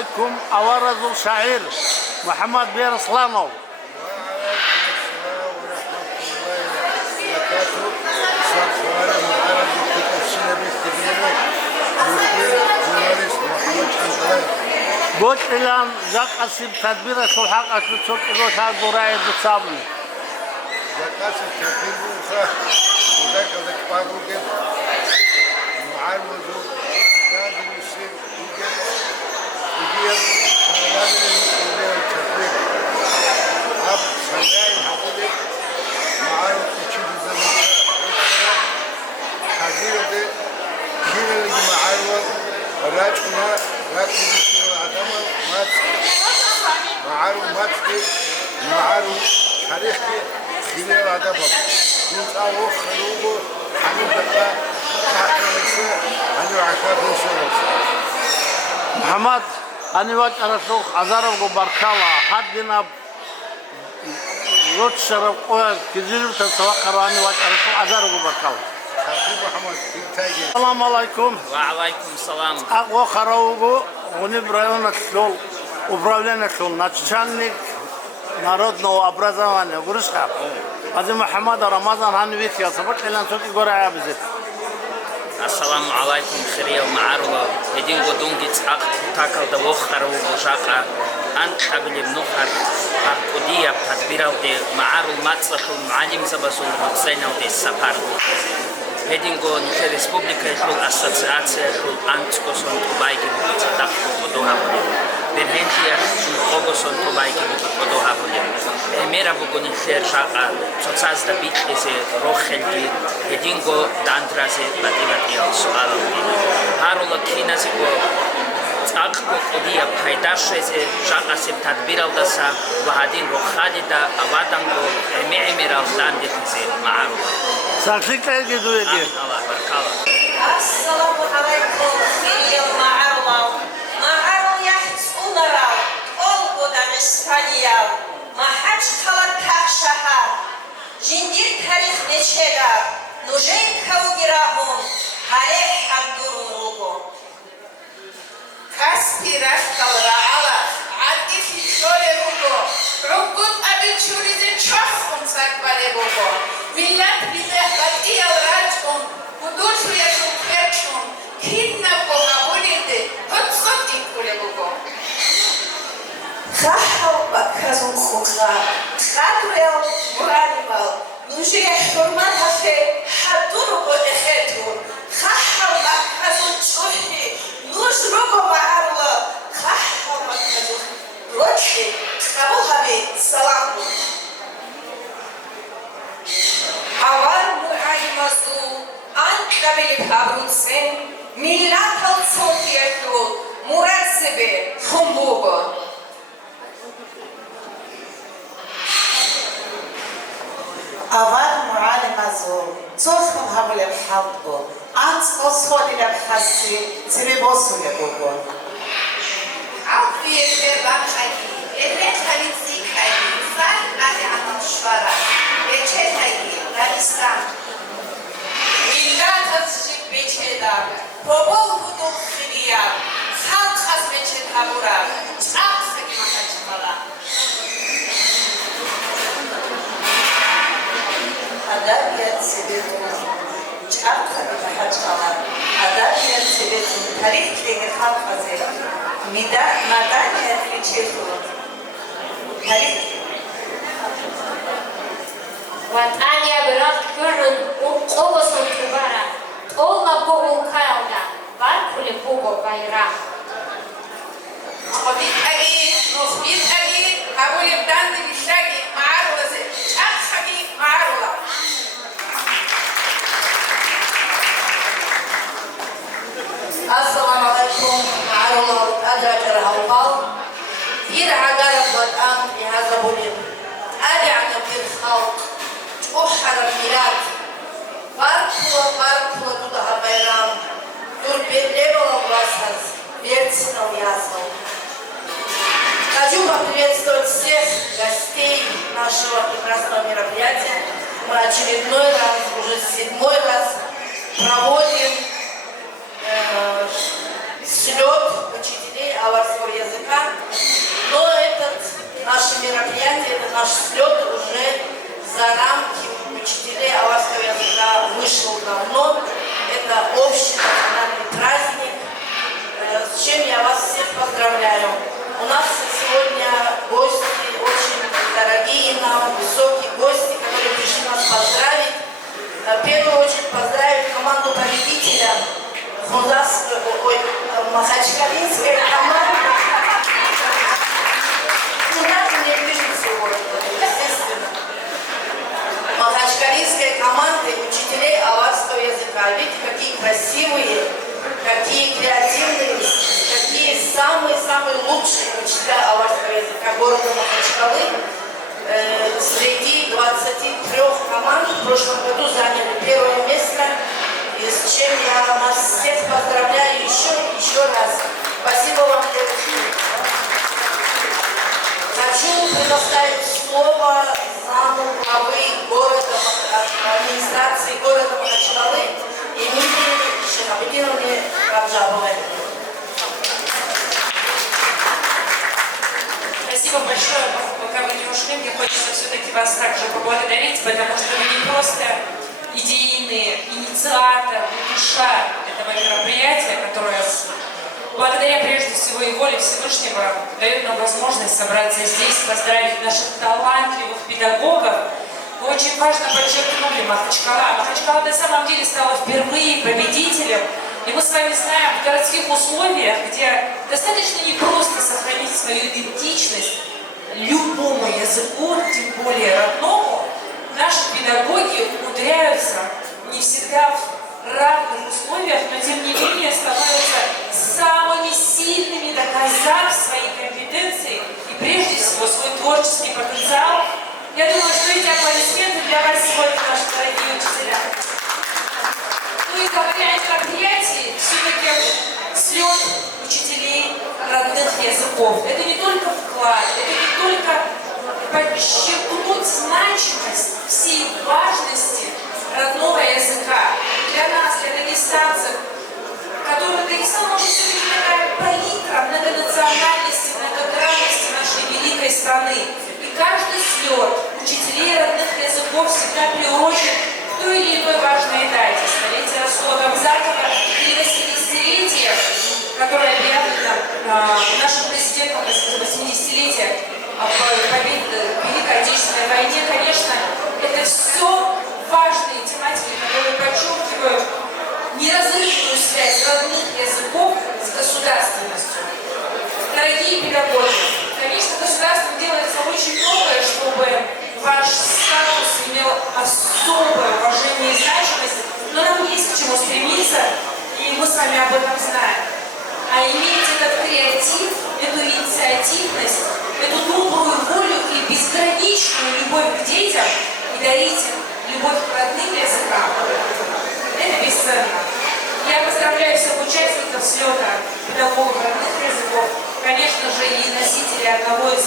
عليكم أورز الشاعر محمد بن سلامو. قلت إلى جاك أسيب تدبير الحق أشوف إذا كان براي بتصابني. جاك أسيب تدبير بوخا وذاك ذاك باروجد معروض هذا الشيء يجي هذا التدبير أب سماي هذا معروض تشوف زمان هذه ده كنا اللي معروض راجعنا راجع معارو تاريخي خلال هذا باب نتاو خلوبو حنو بقى حاكمسه حنو عكاكوسه محمد أنا وقت أرسل أزارو بركاوا حدنا روت شرب قوي كذيل تسوق كراني وقت أرسل أزارو بركاوا محمد السلام عليكم. وعليكم السلام. أقوى خروجو ونبرايونا كل управление начальник народного образования Гурышка. Азим Мухаммад Рамазан Ханвит я собак элан соки гора абзет. Ассаламу алейкум хирия маарула. Един годун гицак такал да вохару божака. Ант хабилим нухар подия тадбирал де маарул мацлахул муалим забасул хусейнал де сапар. Един год ни республика хул ассоциация хул антскосон тубайги бицадак подоха. Берхенtia Ogoson Tobaiki Podohabulia. Emera Bugoni Sershaka, Sotsas da Bitlese, Rochelgi, Edingo, Dandrase, Batimatia, Soalki. Harola Kinasigo, Akko Odia, Paidashese, Jakasip Tadbiraldasa, Wahadin Rochalida, Avadango, Emeral Danditise, Maru. Saksika Giduegi. Allah Barkala. Assalamu alaikum, Khilil Ma'arulaw. İspanyol, Mahaç Kalakak şehir, Jindir tarih neçeler, Nujen Kavgirahun, Haleh Habdurun Rugu. Kaspi Rafkal Ra'ala, Adifi Şole Rugu, Rugut Adil Şurize Çafun Sakvale Rugu, Millet bize Batiyal Rajun, Buduşu Yaşun Kerçun, Kinna Kohabulinde, Hıtsot İnkule Rugu. Khahau bakazun khukha, Khadwel Muranimal, Nuje Hurman Hafe, Haduru Bodekhetun, Khahau bakazun Chuhi, Nujrugo Ma'arla, Khahau bakazun Rochi, Kabu Habi, Salamu. Avar Muranimazu, Antabili Kabrunsen, Milatal Sofiyetu, Muratsibe, Humbugo. أول معلم ازو توفن هبل الحلقو أنت أصولي لبحسي تري بوصولي بوغو عطفي الفربان خيلي إبريت خليل زيك خيلي فال علي عنا مشفرة بيتشي خيلي لالستان إلا تزجيب بيتشي دار بابول هدو خليار خلق خز بيتشي دابورا جاق خيلي محاج خلا أدابيات سبيتون جعب خلي محاج خلا أدابيات سبيتون تاريخ لغي خلق خزي مدانيات بيتشيتون تاريخ وطانيا برافت كرن وقوصن كبارا طولنا بوغو كاودا باركولي بوغو بايرا خبيت أجي نخبيت أجي هقول يبدأني بالشاقي معارو وزي أخبي معارو لا السلام عليكم معروض أدرك الهوبال دير عقارب ودقان في هذا بوليم أدعى نبير خلق أحر الميلاد باركوا دولها بيرام دول بيبليرو الواسط بيرتسنا وياسو Хочу поприветствовать всех гостей нашего прекрасного мероприятия. Мы очередной раз, уже 7-й раз проводим слет учителей аварского языка. это общий национальный праздник, с чем я вас всех поздравляю. У нас сегодня гости очень дорогие нам, высокие гости, которые пришли нас поздравить. В первую очередь поздравить команду победителя Махачкалинской команды. Не пишет сегодня, естественно. Махачкалинской команды учителей аварского языка. Видите, какие красивые, какие креативные, какие самые лучшие учителя аварского языка города Махачкалы. Среди 23 команд в прошлом году заняли первое место, и с чем я вас всех поздравляю еще раз. Спасибо вам большое. Хочу предоставить слово заму главы города, администрации города Махачкалы Эмилии Шахабединовне Раджабовой. Спасибо большое. Пока вы не ушли, мне хочется все-таки вас также поблагодарить, потому что вы не просто идейный инициатор, душа этого мероприятия, которое благодаря прежде всего и воле Всевышнего дает нам возможность собраться здесь, поздравить наших талантливых педагогов. Вы очень важно подчеркнули Махачкала. Махачкала на самом деле стала впервые победителем. И мы с вами знаем, в городских условиях, где достаточно непросто сохранить свою идентичность любому языку, тем более родному, наши педагоги умудряются не всегда в равных условиях, но тем не менее становятся самыми сильными, доказав свои компетенции и прежде всего свой творческий потенциал. Я думаю, что эти аплодисменты для вас сегодня, наши дорогие учителя. Ну и говоря о мероприятии, все-таки слет учителей родных языков. Это не только вклад, это не только подчеркнуть значимость всей важности родного языка. Для нас, для дагестанцев, которые Дагестан может все-таки такая палитра многонациональности, многогранности нашей великой страны. И каждый слет учителей родных языков всегда приурочен к той или иной важной дате. Столетие Расула Гамзатова или 80-летие, которое объявлено нашим президентом 80-летия победы в Великой Отечественной войне. Конечно, это все важные тематики, которые подчеркивают неразрывную связь родных языков с государственностью. Дорогие педагоги, конечно, государством делается очень многое, чтобы ваш статус имел особое уважение и значимость, но нам есть к чему стремиться, и мы с вами об этом знаем. А иметь этот креатив, эту инициативность, эту добрую волю и безграничную любовь к детям и дарить им любовь к родным языкам, это бесценно. Я поздравляю всех участников слета педагогов родных языков, конечно же, и носителей одного из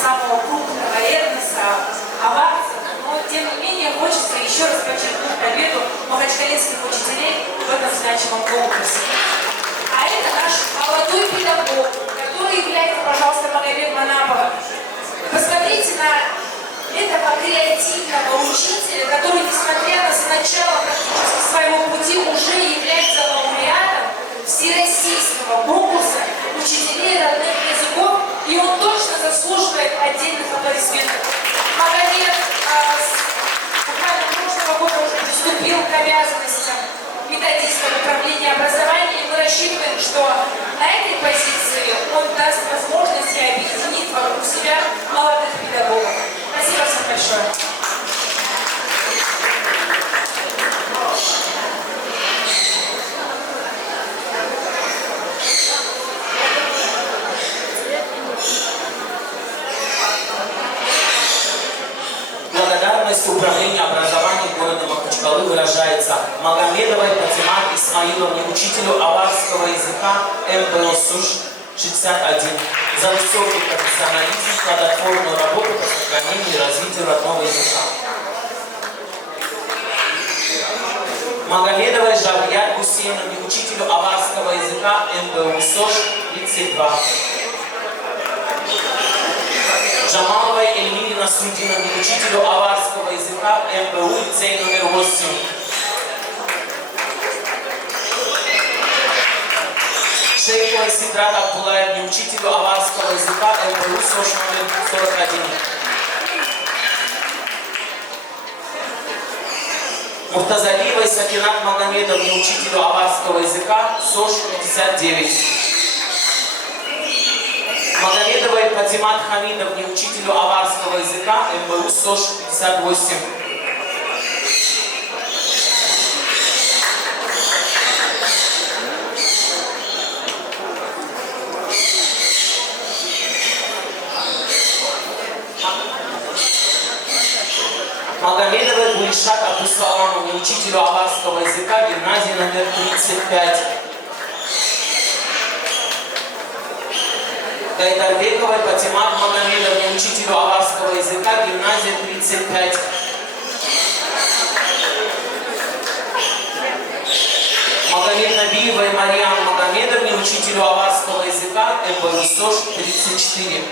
самого крупного этноса, аварцев, но тем не менее хочется еще раз подчеркнуть победу махачкалинских учителей в этом значимом конкурсе. А это наш молодой педагог, который является, пожалуйста, Магомед Манапов. Посмотрите на этого креативного учителя, который, несмотря на начало практически своего пути, уже является лауреатом всероссийского конкурса учителей родных языков, и он точно заслуживает отдельных аплодисментов. Магомед буквально прошлого года уже приступил к обязанностям методиста управления образованием, и мы рассчитываем, что на этой позиции он даст возможность и объединит вокруг себя молодых педагогов. Спасибо всем большое. Благодарность управления образованием города Махачкалы выражается Магомедовой Патимат Исмаиловне, учителю аварского языка МБО СУШ-61, за высокий профессионализм, плодотворную работу по сохранению и развитию родного языка. Магомедовой Жаврият Гусейновне, учителю аварского языка МБУ СОШ-32. Джамаловой Эльмире Насрудиновне, учителю аварского языка МБУ лицей номер 8. Магомедовой Сидрат Абдулаевне, учителю аварского языка МПУ СОЖ номер 41. Муртазалиевой Сакинат Магомедовне, учителю аварского языка СОЖ 59. Магомедовой Патимат Хамидовне, учителю аварского языка МПУ СОЖ 58. Магомедовой Гульшат Абдусаламовне, учителю аварского языка, гимназии номер 35. Гайдарбековой Патимат Магомедовне, учителю аварского языка, гимназия 35. Магомед-Набиевой Мариам Магомедовне, учителю аварского языка, МПУ СОЖ 34.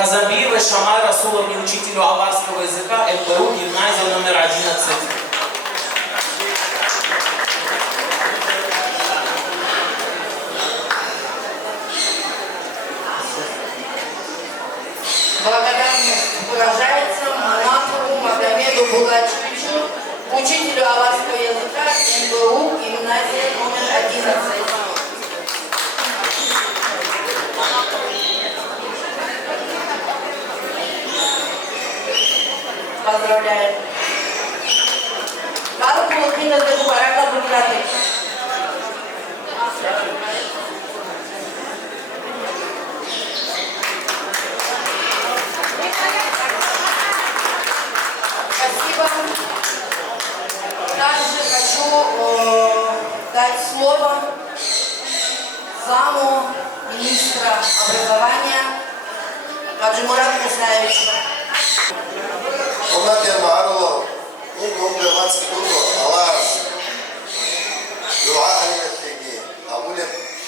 Казамбиевой Шамай Расуловне, учителю аварского языка, МПУ, гимназия номер 11. Благодарность выражается Манатову Магомеду Булачевичу, учителю аварского языка, МГУ, гимназия номер 11. Поздравляю. Как получилось эту параграф библиотеки? Спасибо. Также хочу дать слово заму министра образования Хаджимурату Мусаевичу. Onlar معروض منهم جماعة كله خلاص دعاء يتجي أقول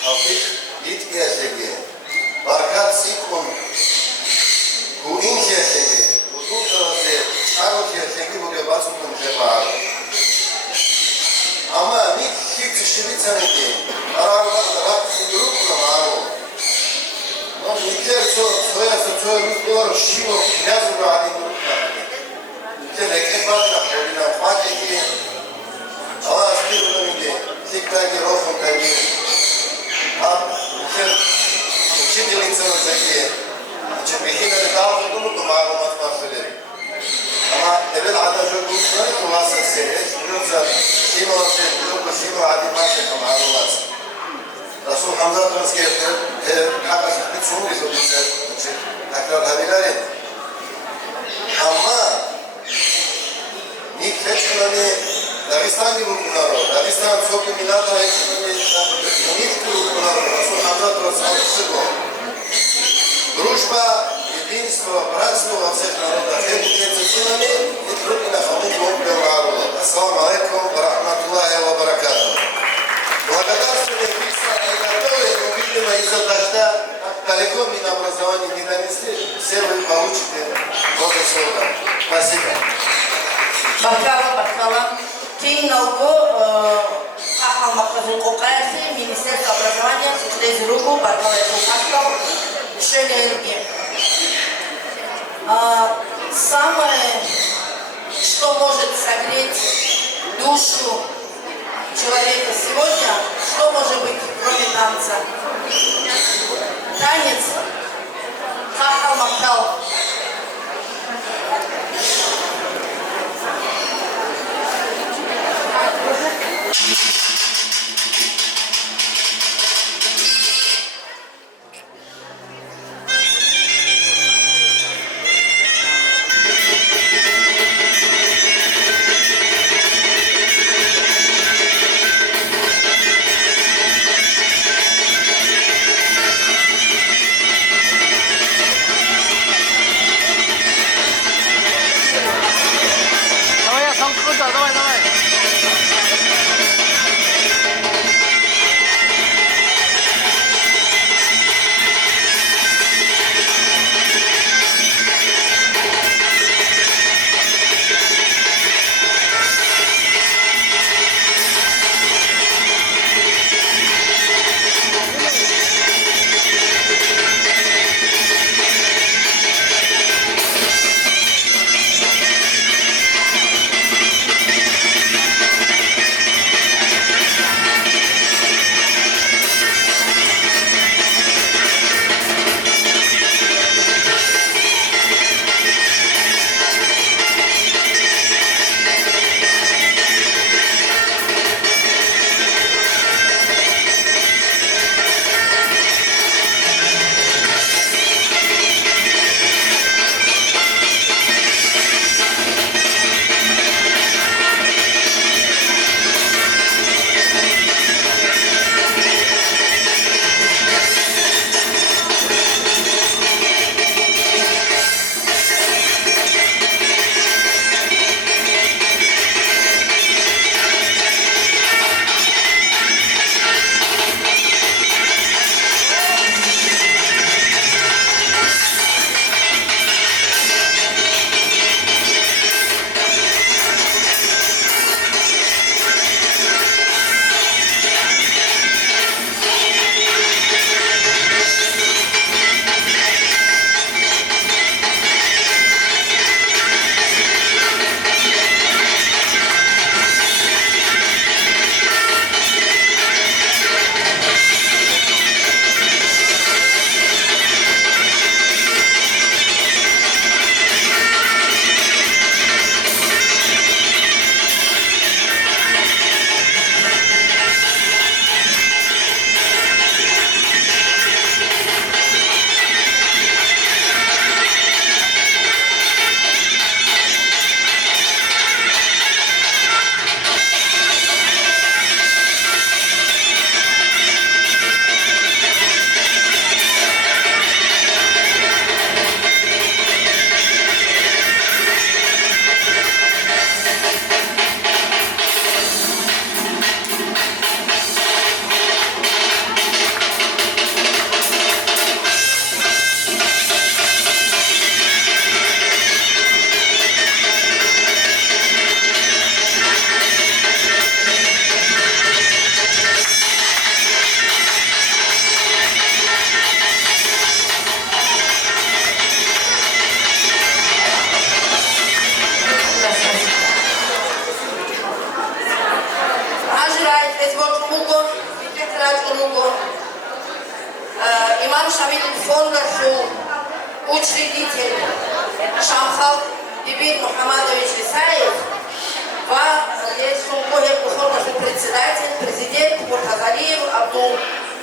أفيك يتجي يتجي بركات سيكون كوين يتجي وطول جلسة عارف يتجي وجه باسكم جماعة أما نيت كيف تشتري تاني أراك أراك يدرك معروض но никер своя русского шило князю радио те реке бата на фатике а стиле тиктаки рофон таги а учительница заки учебихина дал думу معلومات مختلفة أما تبين عادة جو كل خلاصة سيرة نوزا شيما وشيما شيما عادي ما شيء معلومات رسول حمزة ترسكير حقا شكت شو بيسوي تكرار هذه أما نيك هتشمني داغستان دي بقولنا داغستان سوق ميلاد هتشمني نيك بقولنا رسول حمزة ترسكير дружба единство братство во всех народах это традиционно и трудно находить общего народа. Ассаламу алейкум ва рахматуллахи ва баракатух. Благодарствую но, видимо, из-за дождя далеко Минобразование не донесли, все вы получите благословенно. Спасибо. Бахтала. Кейналго Ахал Махазин Кукаевцы, Министерство образования, через руку Бахтала Кукаевцев, Шелерги. Самое, что может согреть душу человека сегодня, что может быть, кроме танца? Танец Хахал Махтал.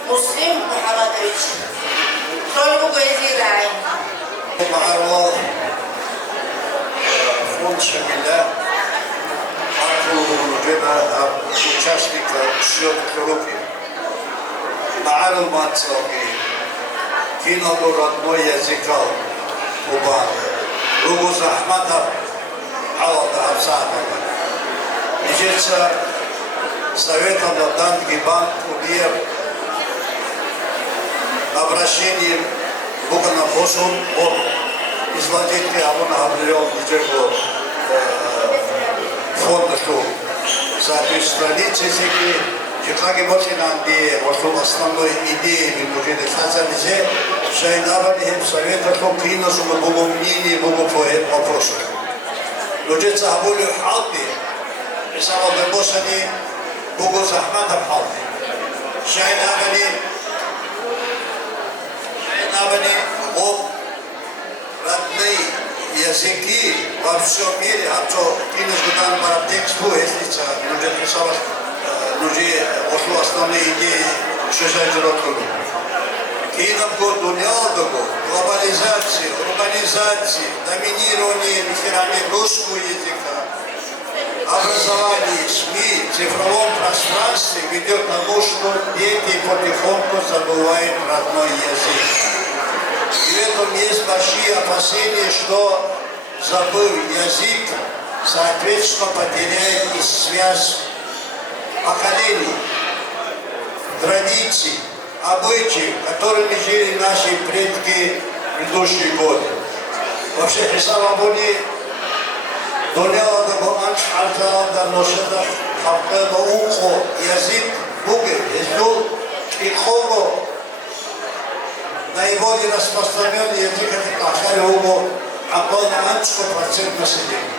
Муслим Мухаммадович. Только Газираем. Махарлал, фонд Шамиля, участника счет группы. Махарлал Мацалги, кино родной языка Кубан. Лугу Захматов, Аллаха Абсадова. Ижется советом дан Гибан Убиев обращением Бога на Божу от изладителя Абуна Абдулев Нижегу фонда Шу. Соответственно, страницы Чехаги Мотинанди, в основной идее Бимужили Хазализе, Шайнавалихим Совета Шу Киносу Богу мнение Богу вопросу. Луджица Абулю Халти, Исава Бебосани, Богу Захмата Халти. Шайнавалихим от родные языки во всем мире, а то кинешь гудан пара тексту, если люди писали, люди ошло основные идеи, что за это рокнули. Кином год дуниодого, глобализации, урбанизации, доминирование михерами русского языка, образование, СМИ, цифровом пространстве ведет к тому, что дети потихоньку забывают родной язык. И в этом есть большие опасения, что забыв язык, соответственно, потеряет и связь поколений, традиций, обычаев, которыми жили наши предки в предыдущие годы. Вообще, Христа Бабуни, Доляла Дагуанч, Альталада Ношеда, Хапкеда Ухо, язык Бугер, Езлюл, Ихого, наиболее распространенный язык это Ахаревого, а полноанчко процент населения.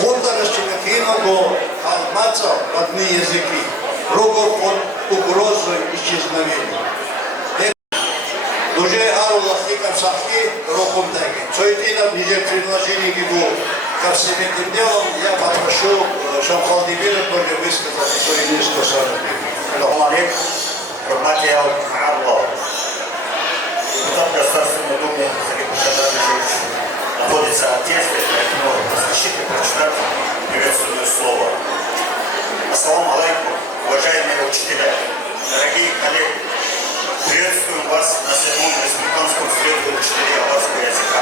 Художественный кино алмазов родные языки, ругов под угрозой исчезновения. Уже Аллахи Капсахи Рухумдаги. Цойтина в ниже предложении его ко всем этим делам я попрошу Шамхалдибира тоже высказать свои несколько слов. Аллаху Хурматия Аллах. Депутат Государственной Думы Халид Шададович находится в отъезде, поэтому разрешите прочитать приветственное слово. Ассаламу алейкум, уважаемые учителя, дорогие коллеги. Приветствуем вас на 7-м республиканском съезде учителей аварского языка.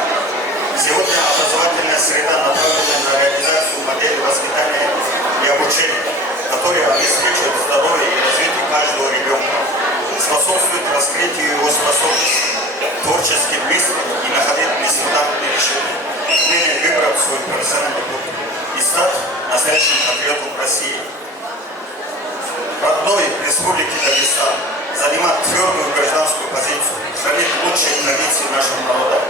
Сегодня образовательная среда направлена на реализацию модели воспитания и обучения, которая обеспечивает здоровье и развитие каждого ребенка, способствует раскрытию его способностей, творческим мыслям и находить нестандартные решения, умение выбрать свой профессиональный путь и стать настоящим патриотом России. Родной Республики Дагестан занимать твердую гражданскую позицию, хранить лучшие традиции нашего народа,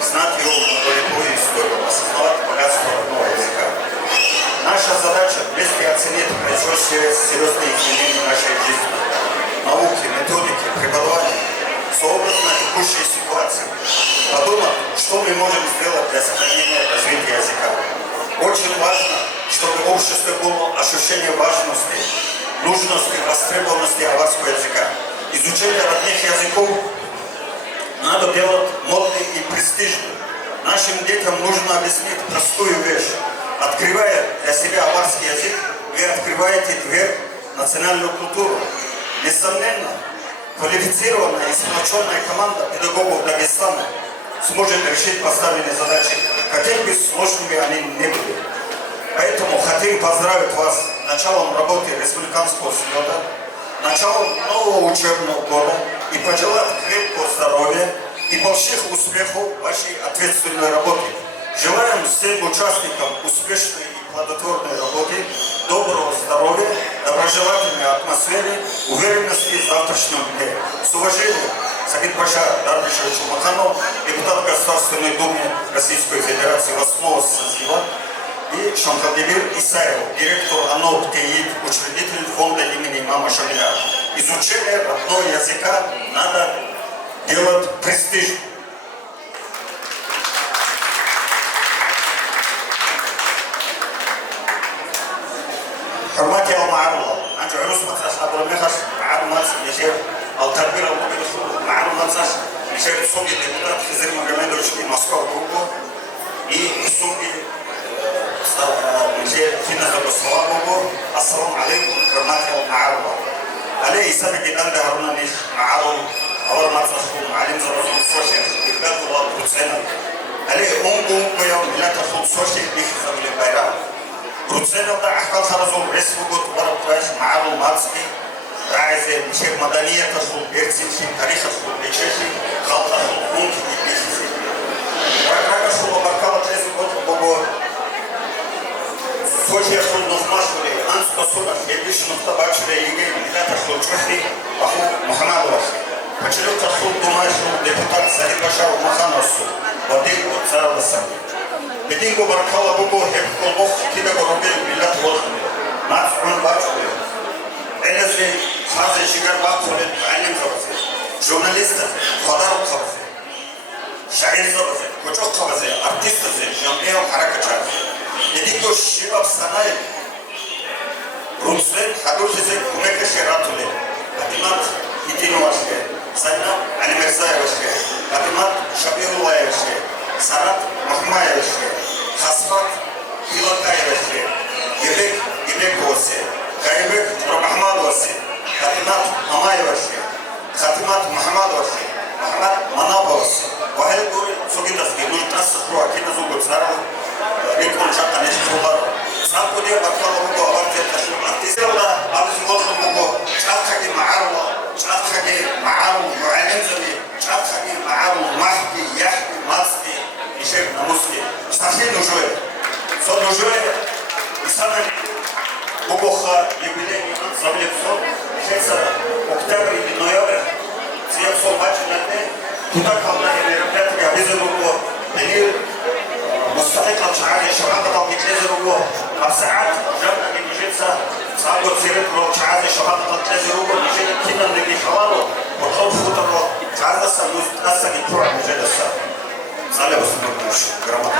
знать его многовековую историю, осознавать богатство родного языка. Наша задача вместе оценить произошедшие серьезные изменения нашей жизни, науки, методики, преподавания, сообразно текущей ситуации, подумать, что мы можем сделать для сохранения развития языка. Очень важно, чтобы в обществе было ощущение важности, нужности, востребованности аварского языка. Изучение родных языков надо делать модной и престижной. Нашим детям нужно объяснить простую вещь. Открывая для себя аварский язык, вы открываете дверь в национальную культуру. Несомненно, квалифицированная и сплоченная команда педагогов Дагестана сможет решить поставленные задачи, какими бы сложными они ни были. Поэтому хотим поздравить вас с началом работы Республиканского съезда, началом нового учебного года и пожелать крепкого здоровья и больших успехов в вашей ответственной работе. Желаем всем участникам успешной и плодотворной работы, доброго здоровья, доброжелательной атмосферы, уверенности в завтрашнем дне. С уважением, Сагидбаша Дарбишевич Маханов, депутат Государственной Думы Российской Федерации 8-го созыва, и Шамхалдибир Исаев, директор АНОП ТЕИД, учредитель фонда имени Имама Шамиля. Изучение родного языка надо делать престижно. Хурмати Алма Арла, Анчу Рус Матрас Абрумехаш, Армац Ешев, Al-Tadbir معلومات شايف صومي депутат Хизир Магомедович и Москва группу и صومي فينا بالصلاة группу السلام عليكم ورحمة الله معروفة عليه سبق الآن ده هرنا نيش معروف أول ما تصحوا معلم زرزون سوشيال إقبال الله بروتسينا عليه أمو ويوم لا تخوض سوشيال بيخ زمل البيرام بروتسينا ده أحكال خرزون رسمه ورقواش معروف ماتسكي عايز مشير مدنية تخوض بيرسين في تاريخ تخوض بيشيشي خلطة تخوض ممكن يبنيشي وعكاك شو ببركالة لازم بوبو سوشيال شو نظماشوري أنس تصورة يبيش نقطباشوري يجي لا تخوض شوحي أخو محمد واشي فشلو تخوض دماشو депутат Сарик Башар Маханосу ودينكو цара ласами بدينكو بركالة بوبو هيك колбох كده قربين ملات ورخمي نافعون باشوري Elazığ fazla şigar baktığı annem kabızı, jurnalist, kadar kabızı, şair kabızı, koçok kabızı, artist kabızı, jambiyon hareketçi. Dedik ki şibab sanayi, Ruslar hadursiz kumeke şeratule, Hatimat İdino başke, Sayna Ali Mirza'ya başke, Hatimat Şabirullah'a başke, Sarat Mahma'ya başke, Hasmat Pilota'ya başke, İbek Kovası. Kaybek Muhammad Wasi, Khatimat Amay Wasi, Khatimat Muhammad Wasi, Muhammad Manab Wasi. Wahai guru sugidas guru tas ruah kita sugut sarah rekon cakap ni sekolah. Sampai dia bakal buku awal kita artis lah, abis ngomong buku cakap di ma'arwa, cakap di ma'arwa, mu'alim zali, cakap di ma'arwa, mahdi, yahdi, masdi, ishek namuski. Sahih nujue, so nujue, isana Бубоха юбилейный анsamble сон, шесть октября или ноября, все все бачили, туда когда мероприятие обязательно дней, مستحق الشعاري شباب طب يتلازم جوه الساعات جبنا نجيبها ساعات سيرت لو شعاري شباب طب تلازم جوه نجيب كنا نجي حواله وطول خطر لو شعار ده سموز أصلا يطلع نجيب الساعة سالة بس نقولش جرامات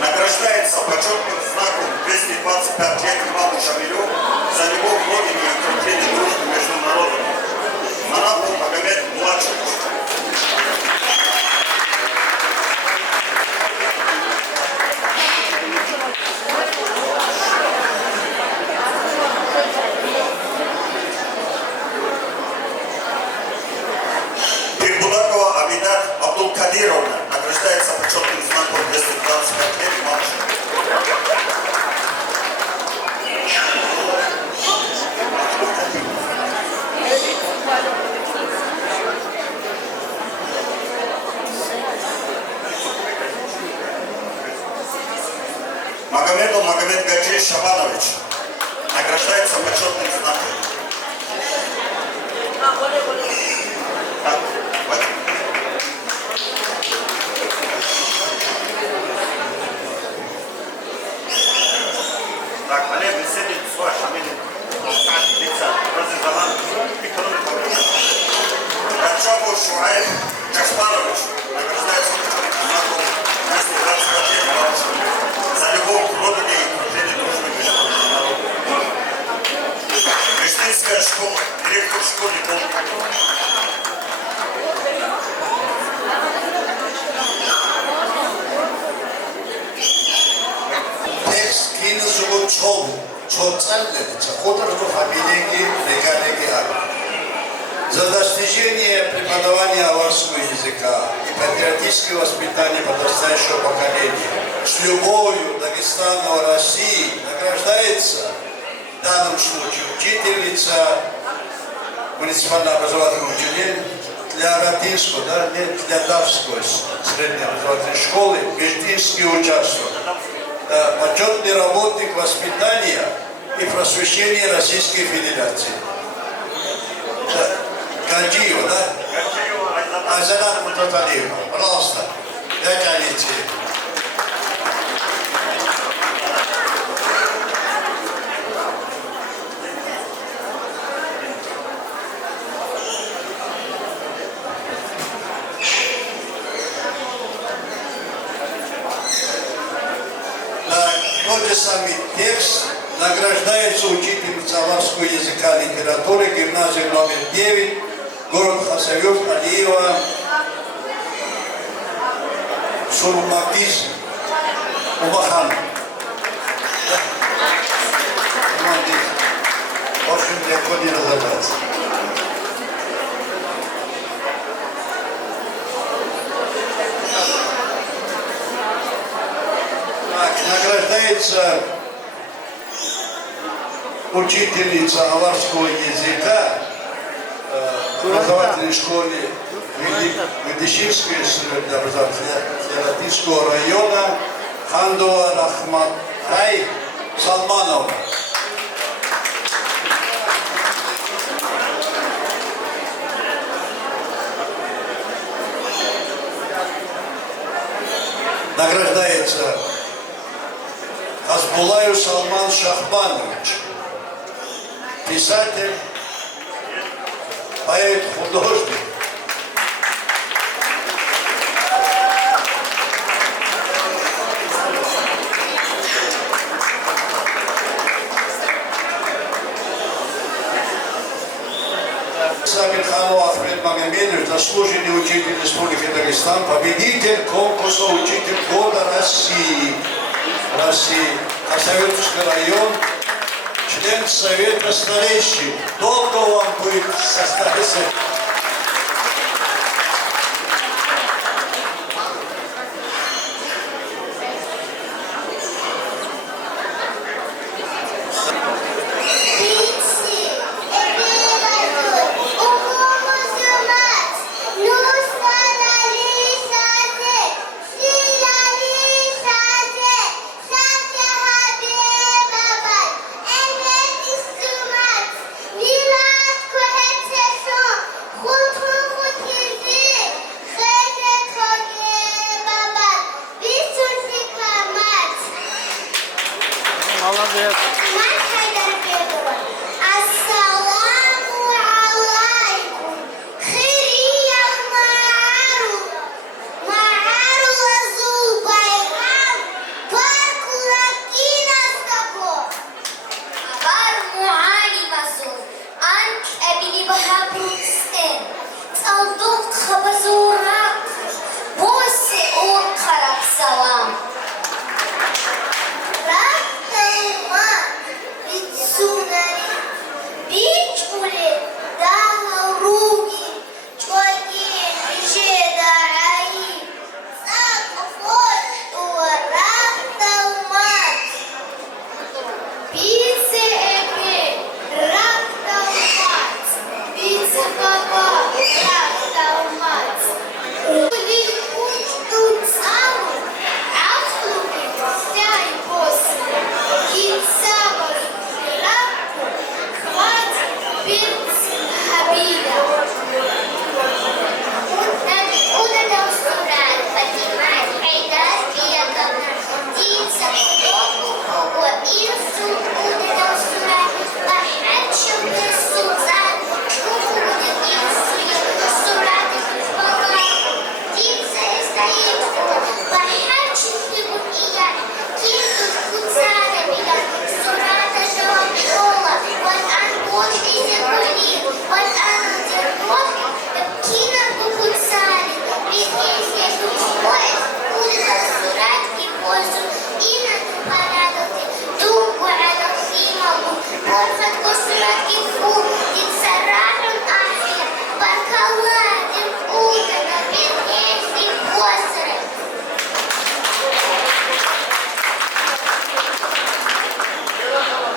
Награждается почетным знаком 225 лет Имаму Шамилю за любовь к Родине и укрепление дружбы между народами. Манапу Магомед младший. Пербулакова Абидат Абдулкадировна награждается почетным знаком 225 лет младший. Магомедов Магомед Гаджи Шабанович награждается почетным знаком. Так, Олег беседует с вашими лица, образован экономикой. Рачабу Шуаев Джашпарович награждается почетным знаком 225 лет младшего за любовь к родине и укрепление дружбы между народами. Мечтинская школа, директор школы за достижение преподавания аварского языка и патриотическое воспитание подрастающего поколения с любовью Дагестана России награждается в данном случае учительница муниципального образовательного учреждения для Ратинского, да, для Давской средней образовательной школы, Беждинский участок. Почетный работник воспитания и просвещения Российской Федерации. Гаджиева, да? Айзанат Мутаталиева. Пожалуйста, дайте Алите. И текст награждается учительница аварского языка и литературы гимназии номер 9, город Хасавюрт, Алиева, Сурмакиз, Умахан. В общем, легко не разобраться. Так, награждается учительница аварского языка в образовательной школе Медищинской Латинского района Хандова Рахматай Салманова. Награждается Хасбулаев Салман Шахбанович, писатель, поэт, художник. Самирханов Ахмед Магомедович, заслуженный учитель Республики Дагестан, победитель конкурса «Учитель года России». Хасавюртский район, член Совета старейшин. Долго вам будет состояться. Молодец.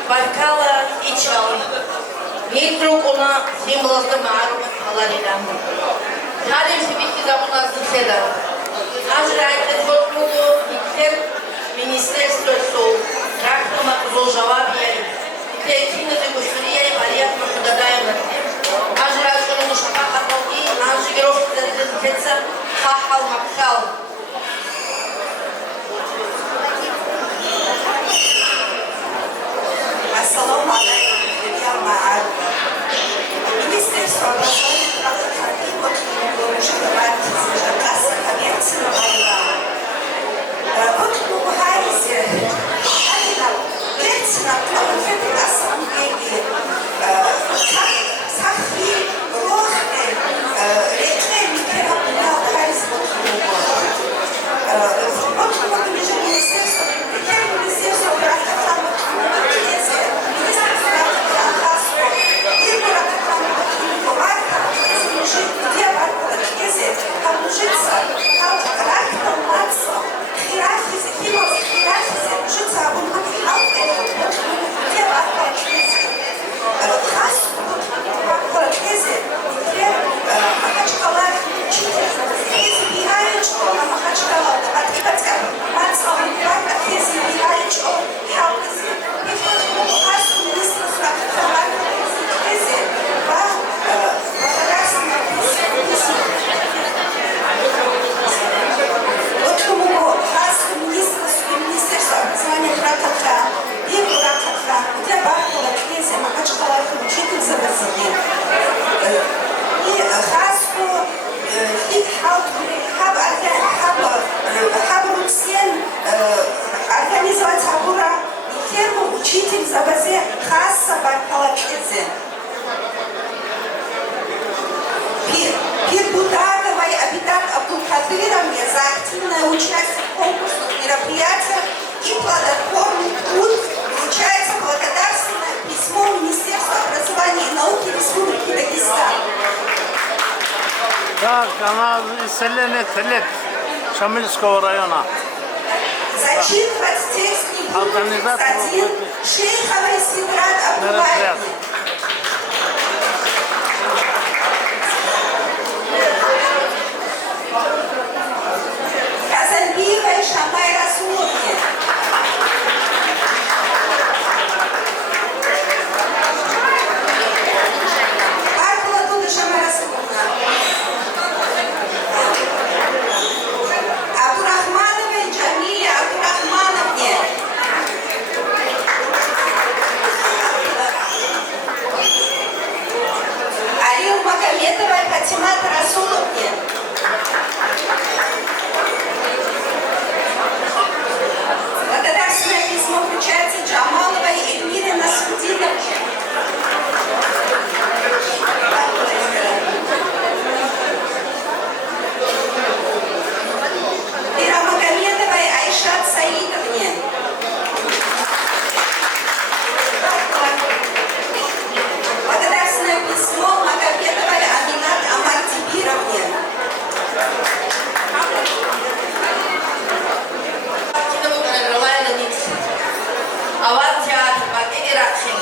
Баркала и Чал. Нейтру она символозда Мару Халарина. Радим себе забула Зуседа. Ажрайте вот муду Министерство Сол. Трактома Золжавабия. Креативно дегустурия и вариант Махудадаева. Ажрайте Шапаха Толки. Ажигиров Теца Хахал Макхал. Assalamu alaikum, друзья мои. Министерство образования практики вот желает заказ коммерции на вот Бугаризе. Так, она из селения Телет, Шамильского района. Зачитывать текст не буду, господин Шейховый Сидрат Абдулаев. Казанбиева и Шамай Расуловне. Паркула Дуда Шамай Расуловна. Абдурахмановой Джамиле Абдурахмановне. Алил Магомедовой Фатимат Расуловне. Благодарственное письмо вручается Джамаловой Эльмире Насудиновне. Пирамагомедовой Айшат Саидовне. Благодарственное письмо Магомедовой Аминат Амартибировне. Ават театр, Батыри Рахим.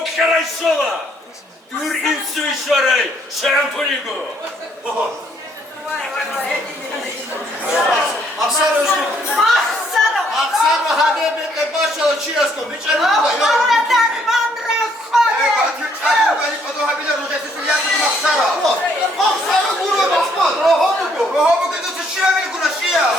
Okşaray sola. Ür insu işaray. Şerantonigo. Aksar özgür. Aksar ve hadebetle başladı çiyasko. Hiç emin olma. Aksar'ı vurur bakmaz. Rohomu gidiyorsa şiya beni kuna şiya.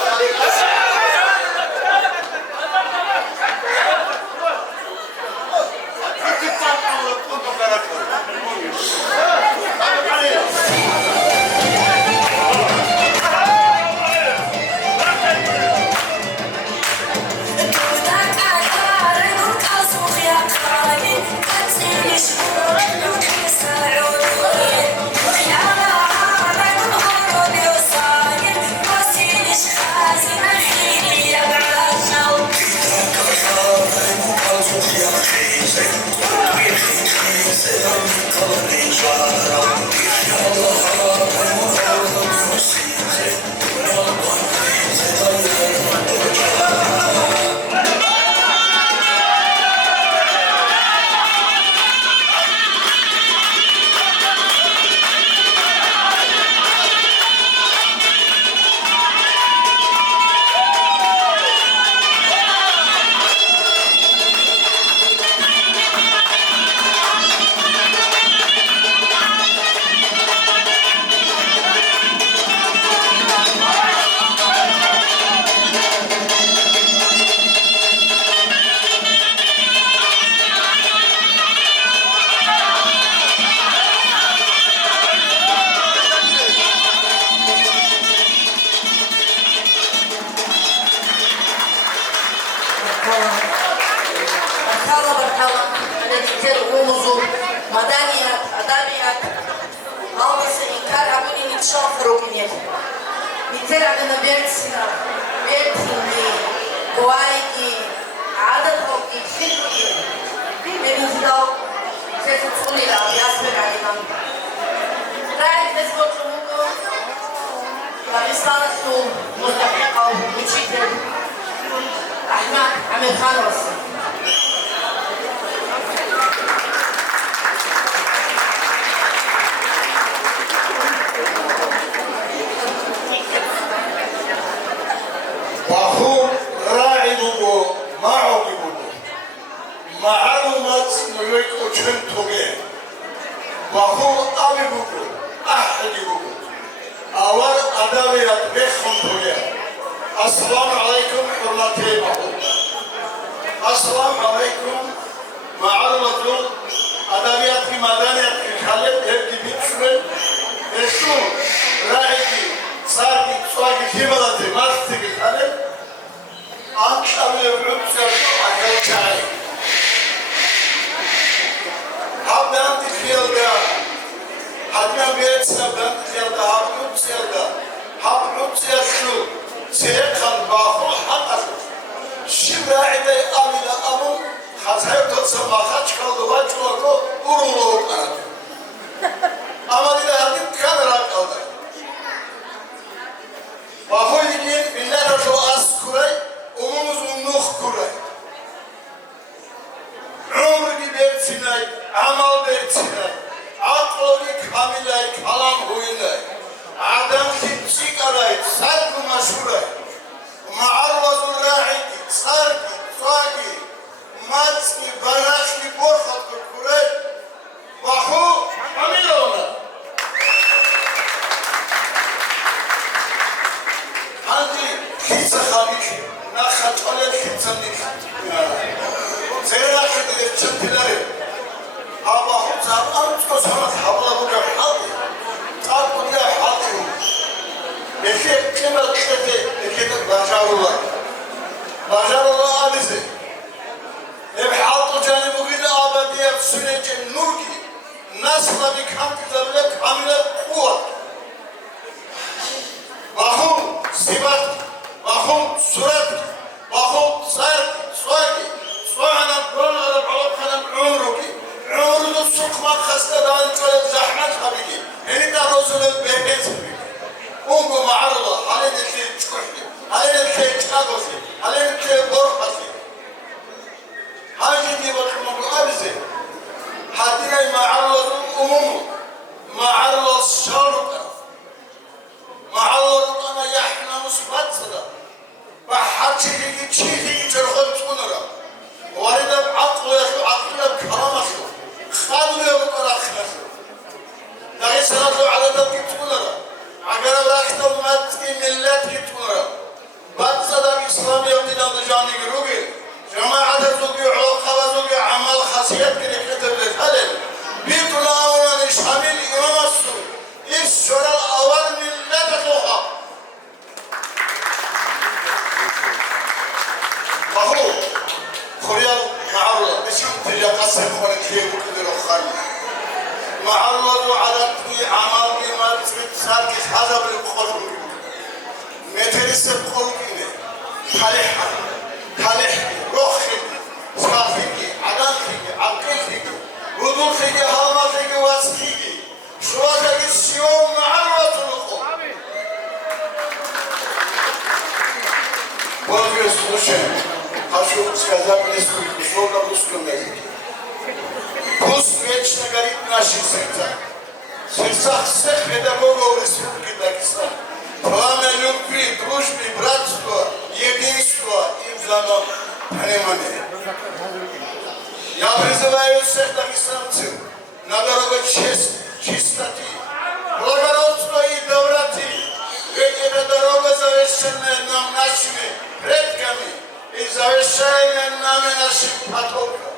Bakalım. Anadikler umuzu, madaniyat, adabiyat, alması inkar abinin içan fırokiner. Biter abinin vertsina, vertindi, guaygi, adet hoki, fikri. Benim hidav, sesi tsulila, yasmer alinan. Rayet bezbotu mugu, Pakistan su, mustafika, uçitir. Ahmet Amir Khan olsun. وهو راعبه معه معلومات ملك أجرم توجه وهو أبيه أحده أول أدوية بخم توجه السلام عليكم حرمتي معه السلام عليكم معلومات أدوية مدنية خالد هبدي بيتشمل بشو راعبي صاري صاري كيمالاتي ماستي خالد أنشأ العبسة أكل شعري حبنا تخيل ده حبنا بيت سبنا تخيل ده حبنا تخيل ده حبنا تخيل شو سيكون باخو حقا شبراعي ده أمين أمو خزهر تسمى خاتش كالدو واجوكو أورولو كانت أما دي ده هدين كاميرا كالده باخو يجين ملت جو أسكوري umumuzun nuh kuray. Ömrü bertsinay, amal bertsinay, aklı kamilay, kalam huyunay, adam ki sigaray, sargı maşhuray, ma'arvazul ra'idi, sargı, suagi, matski, barakli, borfatlı kuray, bahu kamil ona. Hangi kimse hamik, نخت على الكتنك زينا كده الشمبلاري أبا هم زار أنت كسرت حبلا بقى حاضي تابو يا حاضي بكير كلمة كده بكير بجار الله أبيزي بحاطو جانبو كده أبدي سنة النوركي نسل بكام كتابلة كاملة قوة وهم سبات وهم سرات وهم صار صاقي صاعنا برونا ربعوب خلنا عمركي عمرك السوق ما خسته دان كل زحمة حبيبي هنا رسول البيت أمو مع الله على الشيء تكحي على الشيء تكاغسي على الشيء برحسي هاي دي بتكلم أبزي şahsiyet gerektirir. Hadi. Bir durağına şamil imam aslı. İş şoral avar millet oha. Bahu. Kuriyal ma'arula. Nişan tırya kasır kone kiye bukudur okhani. Ma'arula du'adat kuyi amal imar trit sarkis hazabli kolu. Meterisi kolu yine. Talih, rohi, safiki, adan fiki, akıl fiki, vudu fiki, halma fiki, vas fiki. Şuvataki siyon ma'arvatulukum. Bolgöz Uşen, Haşuk skazak neskulik, Solda Ruskun nezik. Pus večna garip naših srca. Srcah sveh pedagoga u Republiki Dagestan. Plame ljubvi, družbi, bratstva, jedinstva и взаимопонимания. Я призываю всех дагестанцев на дорогу чистоты, благородства и доброты. Ведь эта дорога, завершенная нам нашими предками и завершаемая нами нашим потомкам.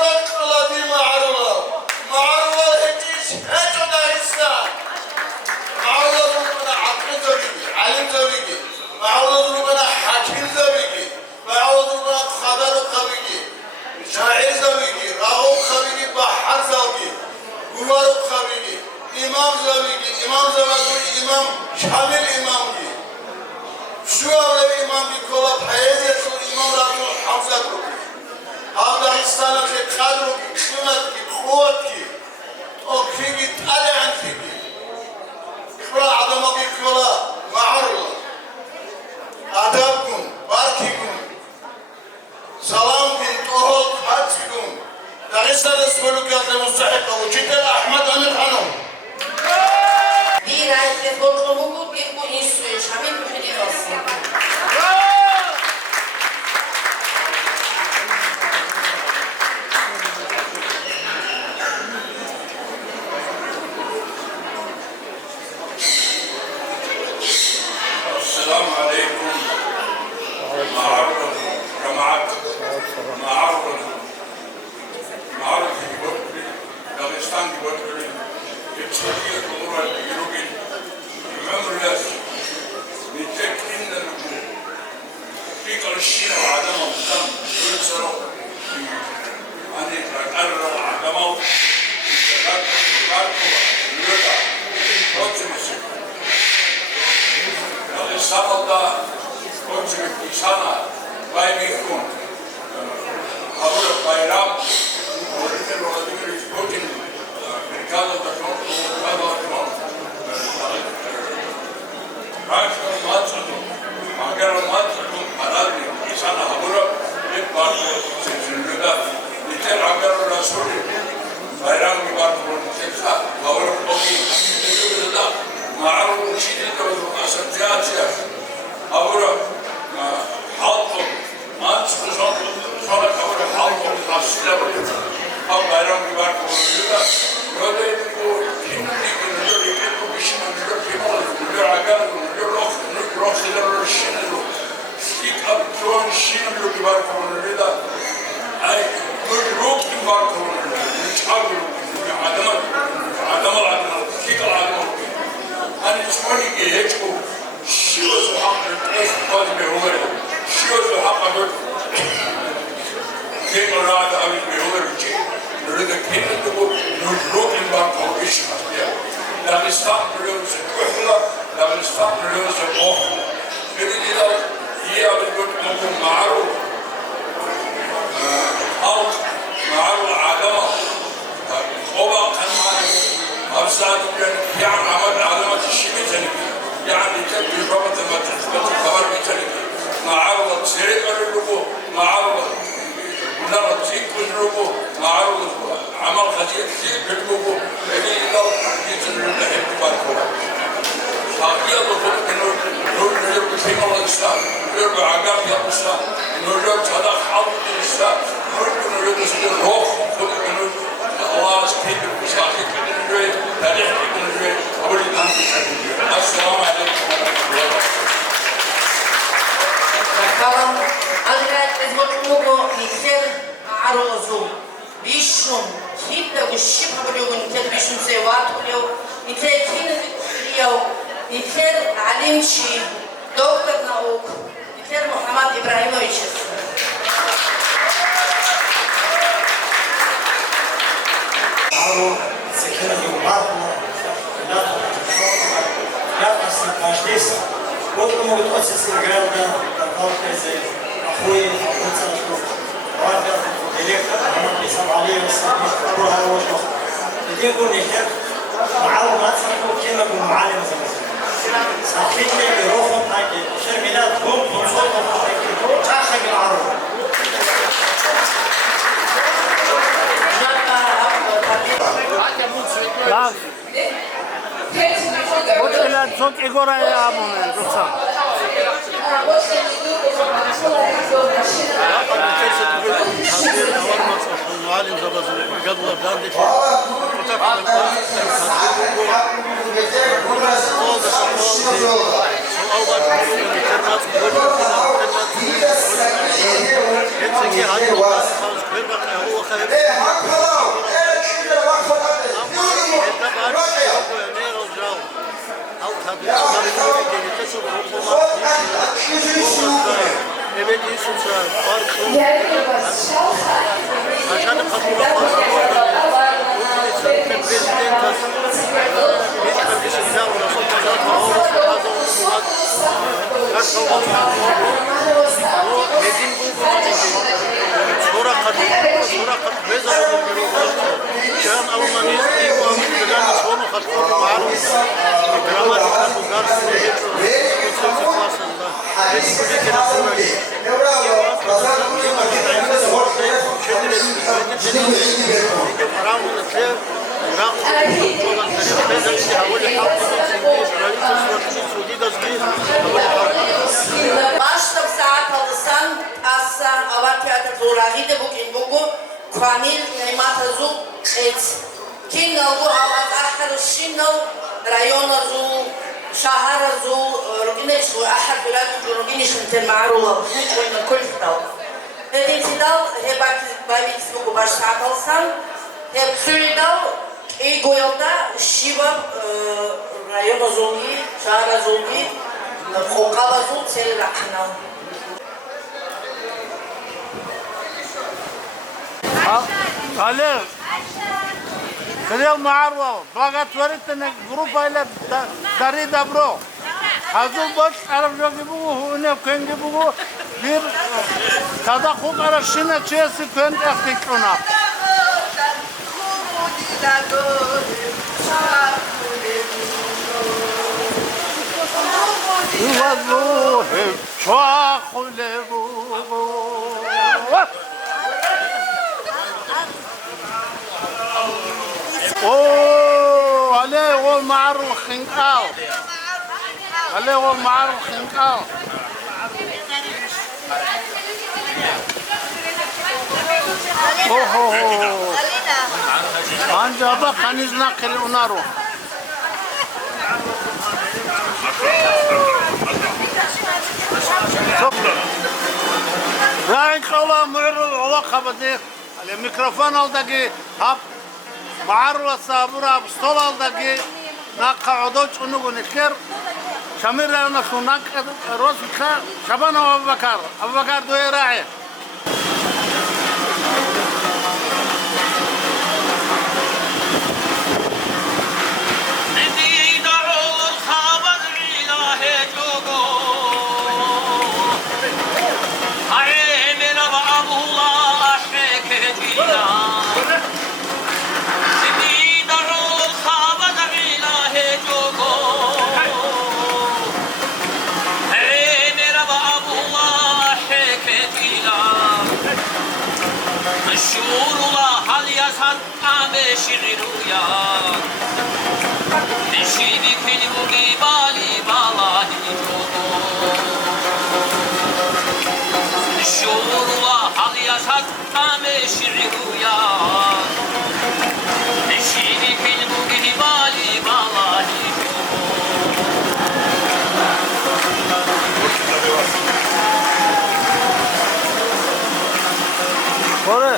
Рокла ди Маарула. Маарула хетиш, это Дагестан. Маарула думана акыл забиги, алим забиги. Маарула думана хаким забиги. Маарула думана кадар кабиги. Шаир забиги, рагоб кабиги, бахар забиги. Гувар кабиги. İmam zabigi, imam zabagi, imam şamil imam gi. Şu avle imam gi kola payezetul imam ratul hamza kubi. Afganistan'a ke kadro ki, kıymet ki, kuvvet ki. O ki tale'an ki. Kıra adama ki kola ma'arullah. Adab gün, barki gün. Salam gün, tohol, hac gün. Dagestan Respublikası Müstahika Uçitel Ahmet Amir Hanım. Bir ayette toplumu bir bu insuyu şamil mühidi olsun. السلام عليكم معرض جماعات معرض جبرتلي داغستان جبرتلي يتسجل الأمور البيروغي عمر ناس نتكين لكم في قرشين وعدم القدام كل سنة أني أقرر عدم Sabahda koçuk insana baygın avro bayram orada Vladimir Putin Amerika'da çok Russian matçı agar matçı paralel insana avro bir parça sözünde nitel agar Rasul bayram var konuşsa avro Putin da معروف شديد وأساسيات أورا حاطم ما تسمع صار أورا حاطم أصله أو بيرام كبار كوريدا ولا يقول هني كنجور يكتب بشيء كنجور كمال كنجور عقار كنجور روح سيدنا الشنو يكتب كون شنو كبار كوريدا أي كنجور كبار كوريدا مش عقل عدم العدل كيك العدل أنا تقولي إيشكو شو حق الناس قال بهور شو حق هذا كيف راد أبي بهور شيء نريد كيف نقول نروح نبقى كويس يا داغستان نريد كحلا داغستان نريد بوح كذا هي أبي ممكن معروف أو معروف عدمه هو كان أرسال يعني عمل علامة الشيء يعني تجربة ما تثبت الخبر مثلك معارضة سريع الربو معارضة نرى تيك الربو معارضة عمل خطير تيك الربو لكن إذا حديث الربو يحب الكرة حقيقة ضفت إنه نرجو في الله الإسلام نرجو عقاب يا الإسلام نرجو صدق حظ الإسلام نرجو الروح الله سبحانه وتعالى السلام عليكم ورحمة الله وبركاته. Kalan Adriat Ezbotlugo Mikser معروزو بيشون كيدا وشيب بلوغن كده بيشون سيوات بلو يتر كين ريو يتر علمشي دكتور ناوك يتر محمد إبراهيموفيتش Вот кому относится грамота, торговка из Ахуи, директор, Исам Алиев, Абу Харошев. Где был нехер, معلومات كلمة معلم زمان. صحيح بيروحوا حاجة شرميلات هم صوتهم تاخذ العروض. Hoćela çok igora je amomen, rusa. معلم زبز قبل بلاندي Evet, Yusuf Çağ, farklı. Aşağıda patronlar var. Bunun için prezident bir kardeşim daha uğraşıyor. Pazar pahalı, kaç kavgalı bu Nedim Bulgun'un sonra kat mezarının bir uğraşıyor. Şahan Alman'ın iyi muamele edilen sonu katkı malum. Gramatikal bu garsın klasında. Başta saat alırsan assa avatiyata zoragi de bugün kvanil nematazu et kinnavu avaz ahar şinnav rayonazu şaharazu rugineçu ahar biladu rugineçin temarula rugineçu ina kulftav. Editidal hebaki babik bugu baş saat alsan hep suyudal Goyalda Şiva rayonazulgi, şaharazulgi, Khokavazul sel rakna. Ali, Kriyal Ma'arwa, bagat varitne grupa ile dari dabro. Hazır boş Arapça gibi bu, ne kendi bu bir tada kok arasına çeyesi kendi aktif ona. Vallahi çok lebu. Oh, عليه والمعروف خنقاو. عليه والمعروف خنقاو. Oh. Anca bak kanizna kili unaru. Raik ola mu'rul ola kabadi. Ale mikrofon aldaki hap ma'arwa sabura stol aldaki nakka odoç unugun iker. Şamir rana sunak rozika Şaban Abubakar. Abubakar doye ra'i. شغلويا نشيبي كلمي بالي بالله الشعور وحل يسد قامي شغلويا نشيبي كلمي بالي بالله Kore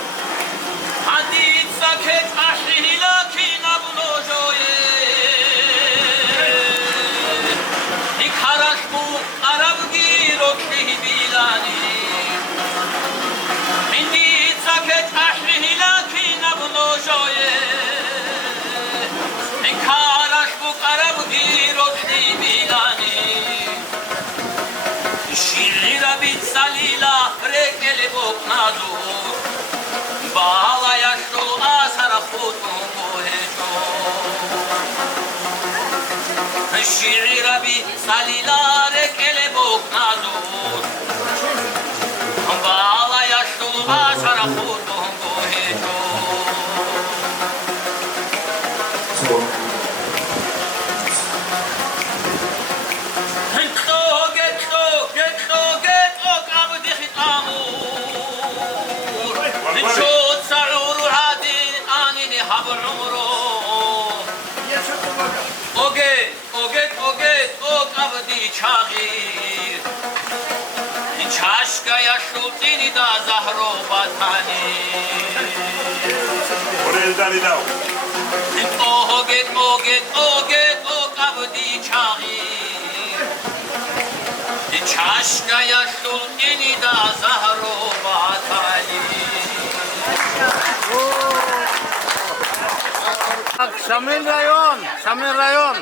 Salilare kelebok nazur Bala yaşlı başara kurdum gohejo Çağır Çaşka yaşultini da zahro batani Oreldan idav. Oget o kabdi çağır Çaşka yaşultini da zahro batani Şamil rayon.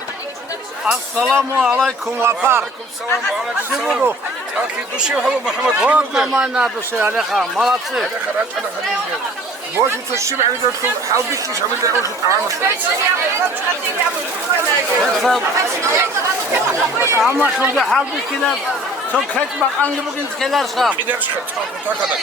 Assalamu alaikum vapar. Sibudu. Aki duši halo Muhammed. Вот нормально души, Алеха, молодцы. Боже, ты шиб عندك حاولت مش عامل لي وجه عامل. Ama şurada halbuki kine çok kaçmak hangi bugün keler sağ. Gider çıkar. Takada.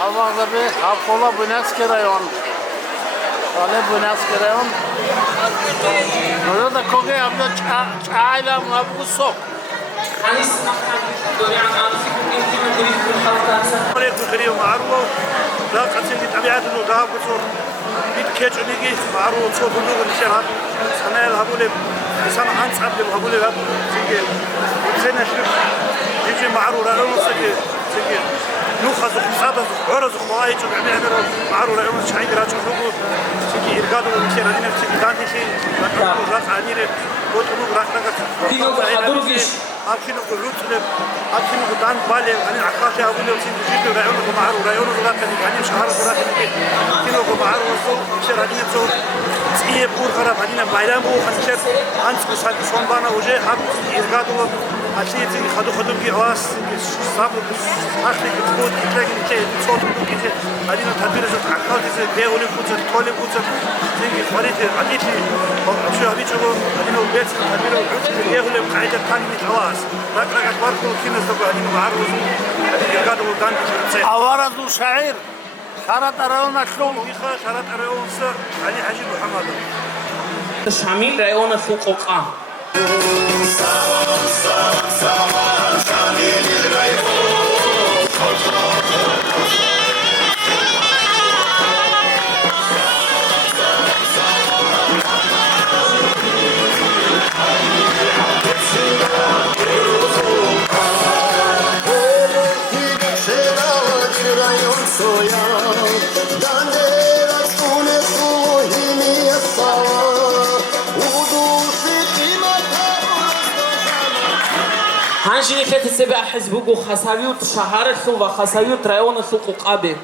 Allah'da bir Hakola Buneski rayon. Ale Buneski rayon. Orada da koge abla çayla bu sok. عليكم خير معروف لا قتل طبيعة النظام بصور بيت كيتش نيجي معروف صوت اللغة الشهر أنا يذهبوا لي سنة عن صعب يذهبوا لي سجل وزين شرف يجي معروف رأيهم سجل نوخذ خصابة عرض خواهي جمع عمر معروف رأيهم شعيد راجع لغو سجل إرقادوا ومشي ردينا سجل دانتي شيء راق عنيرة وتقولوا راق أبكينو كلوتلم أبكينو كدان بالي أنا عقاقي أقول لهم سيد جيبوا رأيونه معروف رأيونه ذاك يعني شهر ذاك أبكينو كمعروف وصل شر هدينا صور سيء بور خراب هدينا بايرام بو خنشر أنت كسر شونبانا وجه حب إرقادوا أشياء تيجي خدو كي عواس صابو أخلي كتبود كتلاقي نكى صوت كتير هدينا تدبير زت عقاقي زت بيهولي كوتر كولي كوتر تيجي خريطة عديتي شو هبي شغل هدينا وبيت تدبير بيهولي قاعدة ثانية عواس أورد شعير شرط رأيون شلون شرط رأيون سر علي حجي محمد شامل رأيون فوقها هنجي كتب سبع حزبكو خساويت شهرت وخساويت رأيون سوق قابي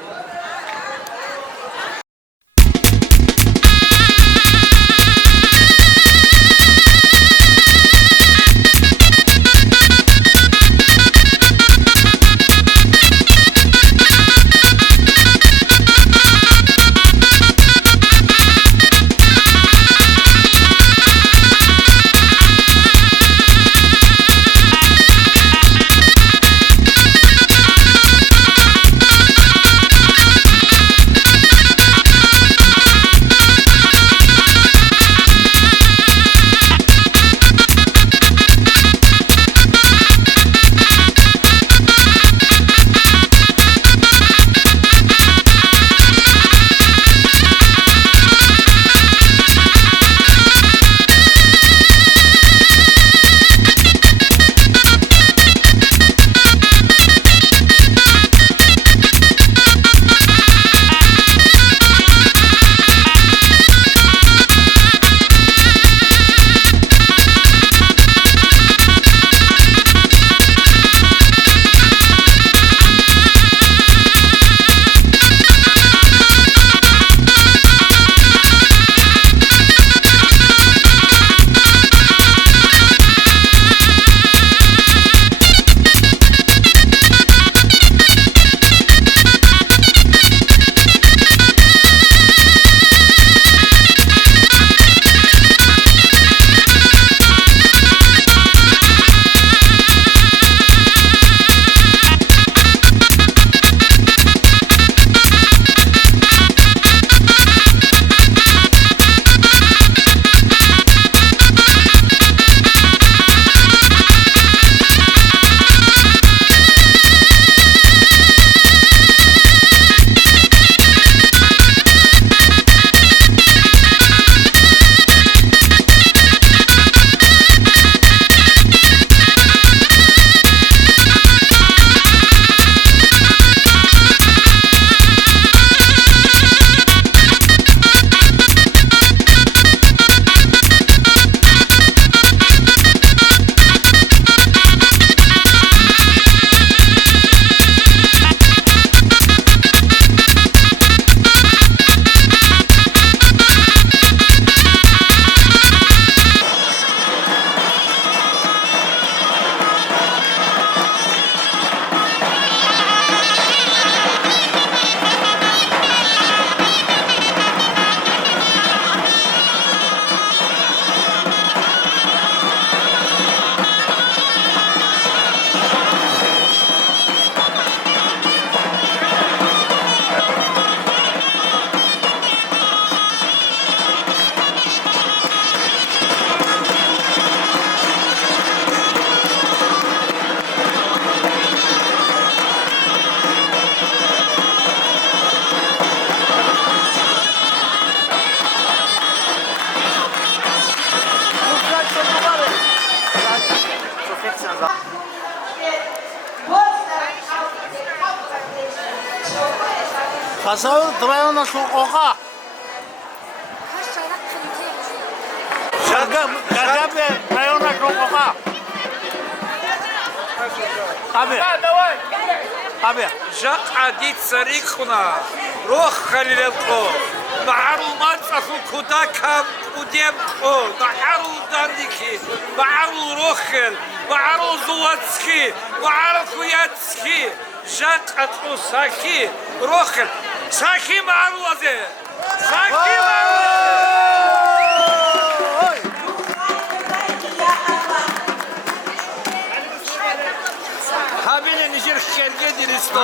Kasavur rayonuna şu oka. Şarkı rayonuna şu oka. Abi. Abi. جاء عديد صريخنا روح خليل القو معلومات أخو كدا كم قدام قو معرو دانديكي معرو روخل معرو زواتسكي معرو كوياتسكي جاء أخو ساكي روخل ساكي معرو أزي ساكي معرو Habine Nijer Kerge Diristo.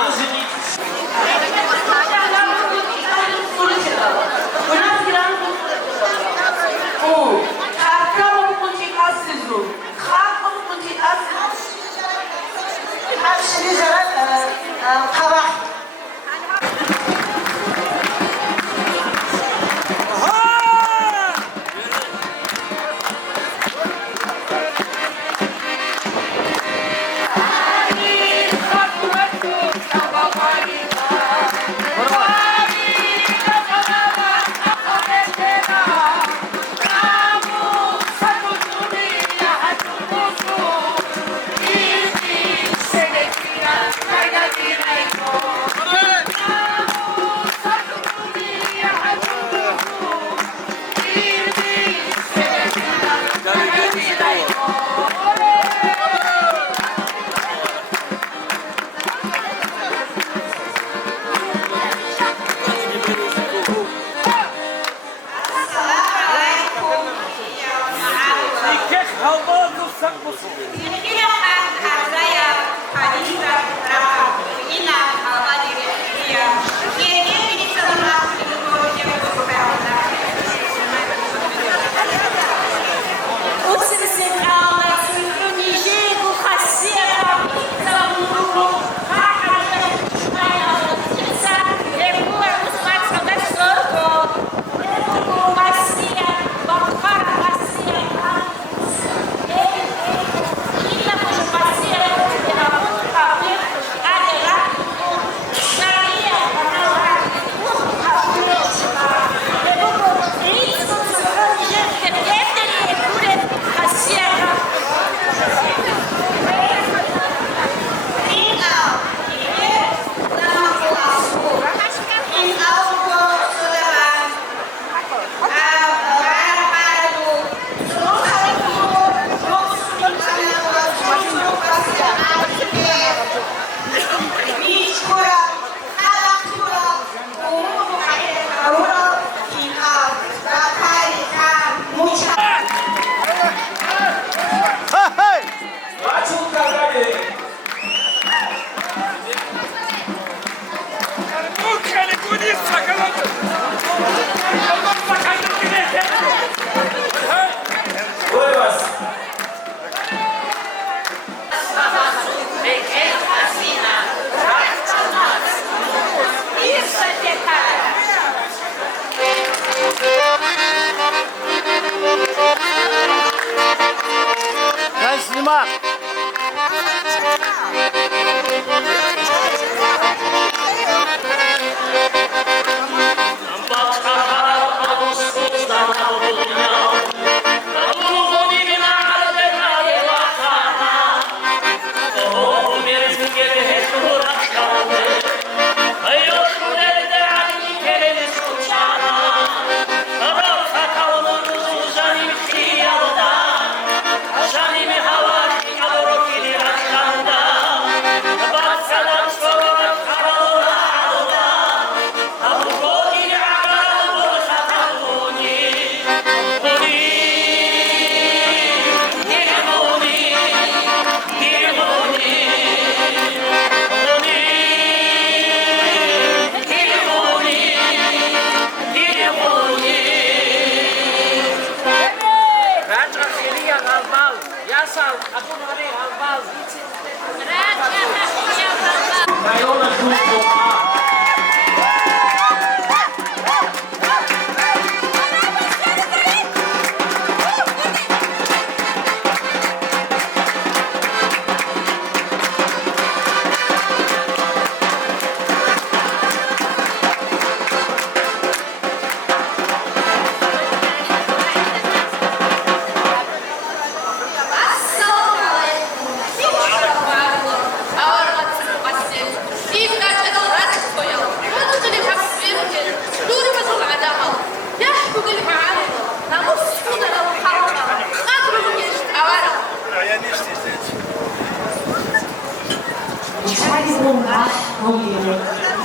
보기에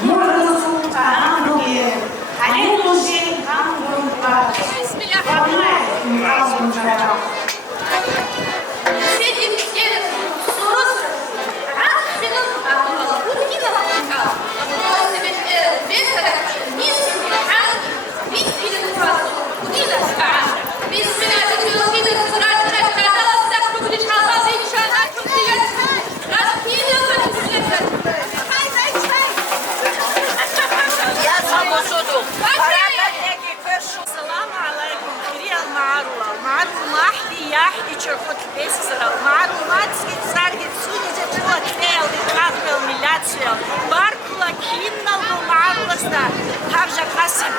모르는 순간 보기에 아니도시 한국과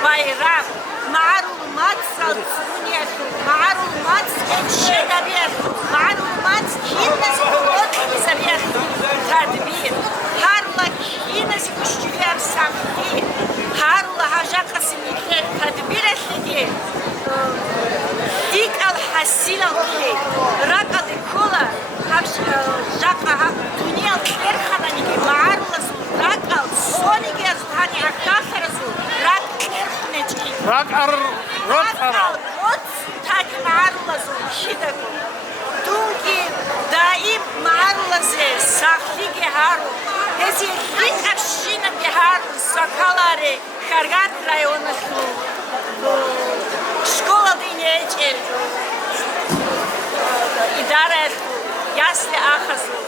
Bayram, malumat salçuniyatu, malumat şedabiyatu, malumat kinesi kutlu sabiyatu, tadbir, harla kinesi kuşçular samdi, harla hajaka simikler tadbir etlidi, dik al hasil aldi, raka de kola, jaka dünya terhananigi, malumat raka sonigi azhani akafarazu, Rakar, tak marulazı şidaku. Tunki daim marulazı sahli haru. Hezi rit afşina haru sakalare Kargat rayonu şkola dinleyecek. İdare yasli ahazı.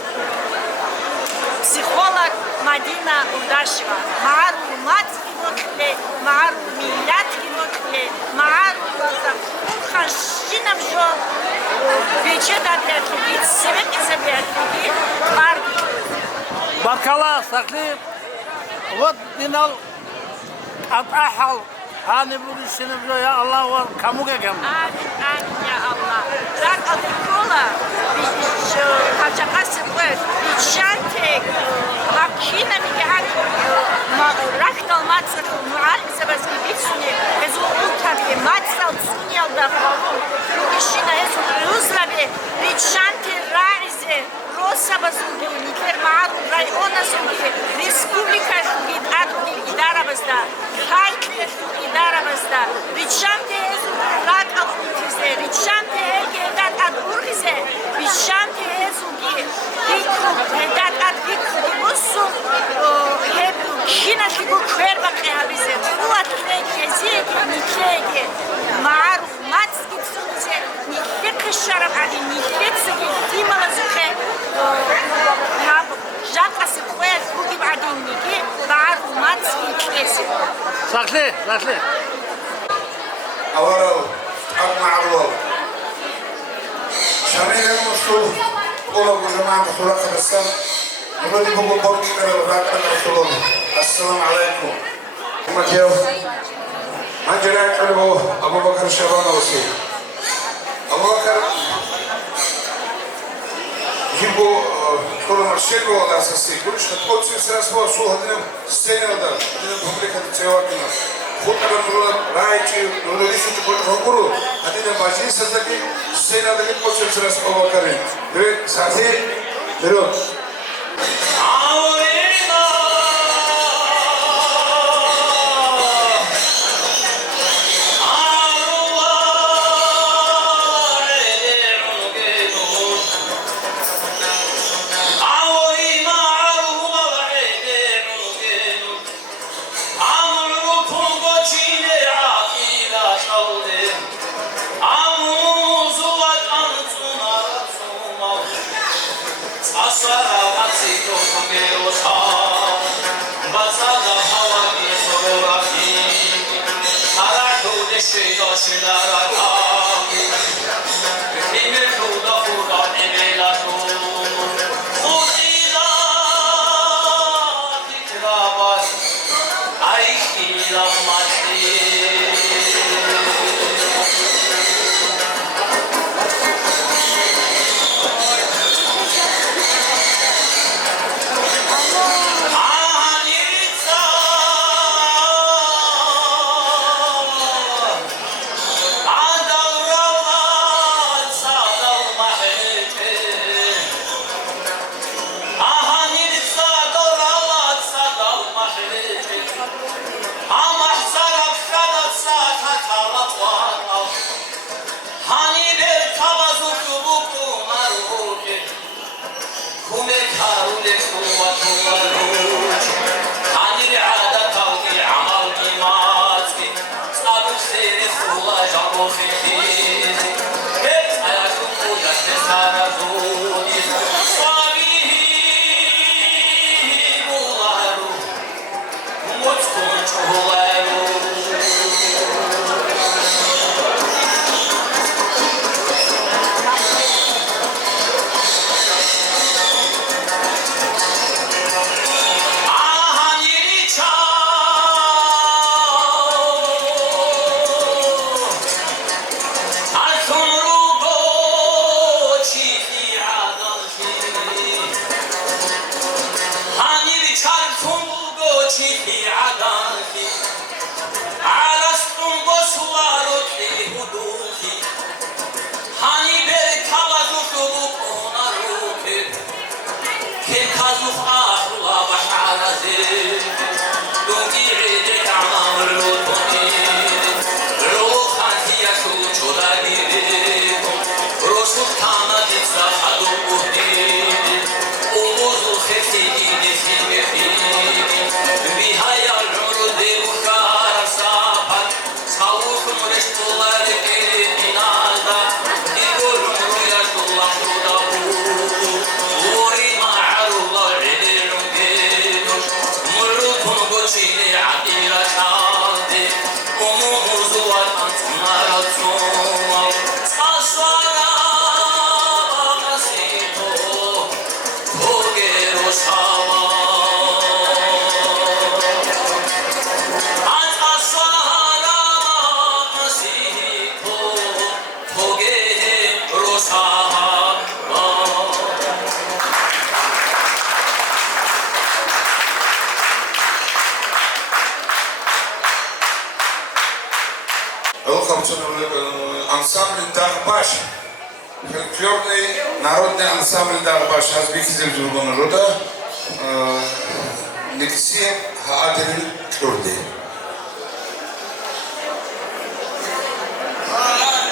Psikolog Madina Udasheva. Malumat gibokle, malumat gibokle, malumat خشينا بجو بيجدا بيتلي سبب إذا بيتلي بارك Barkala saklayıp vat dinal atahal hani bu işini biliyor ya Allah var kamu gegem. Amin ya Allah. Zar alikola şu kaçakası var. Şantek hakina mi gehak raktal matsal muhalise bas gibitsuni ezo ultabi matsal sunyalda falan. İşine ezo uzlabi richante raize rosa bazungi nikler maaru rayona zungi respublika zungi adli idara bazda haytli idara bazda richante ezo rak alfutize richante elgedat ad urgize richante ezo gi hikru edat ad hikru busu hep kina tibu kverba kehabize uat kezi niklege maaru matski tsuze nikle kışarab adi nikle tsigi timala zuke Жака се пояс буги бадинники, баруматски кеси. Saklı, saklı. Avaral, Akma'arwal. Şamil'in usul, ola bu zaman kusura kadar bunu di bugu borki kadar rakam usulun. Assalamu alaikum. Makiyav, manjara kalbo Abu Bakar Şaban olsun. Abu Bakar, Jimbo, Kolo Marshego da sasi, kulish na tkoci se raspo su hadinem scenel da, hadinem publikat cevakina. Khutba nurul raichi nurul isu tukul hokuru, hadinem baji sazaki scenel da tkoci se raspo bakarin. Direk sasi, direk. Ансамбль Дахбаш, фольклорный народный ансамбль Дахбаш, Азбекизм Журбануруда, Алексей Хаадиль Курди. Oh,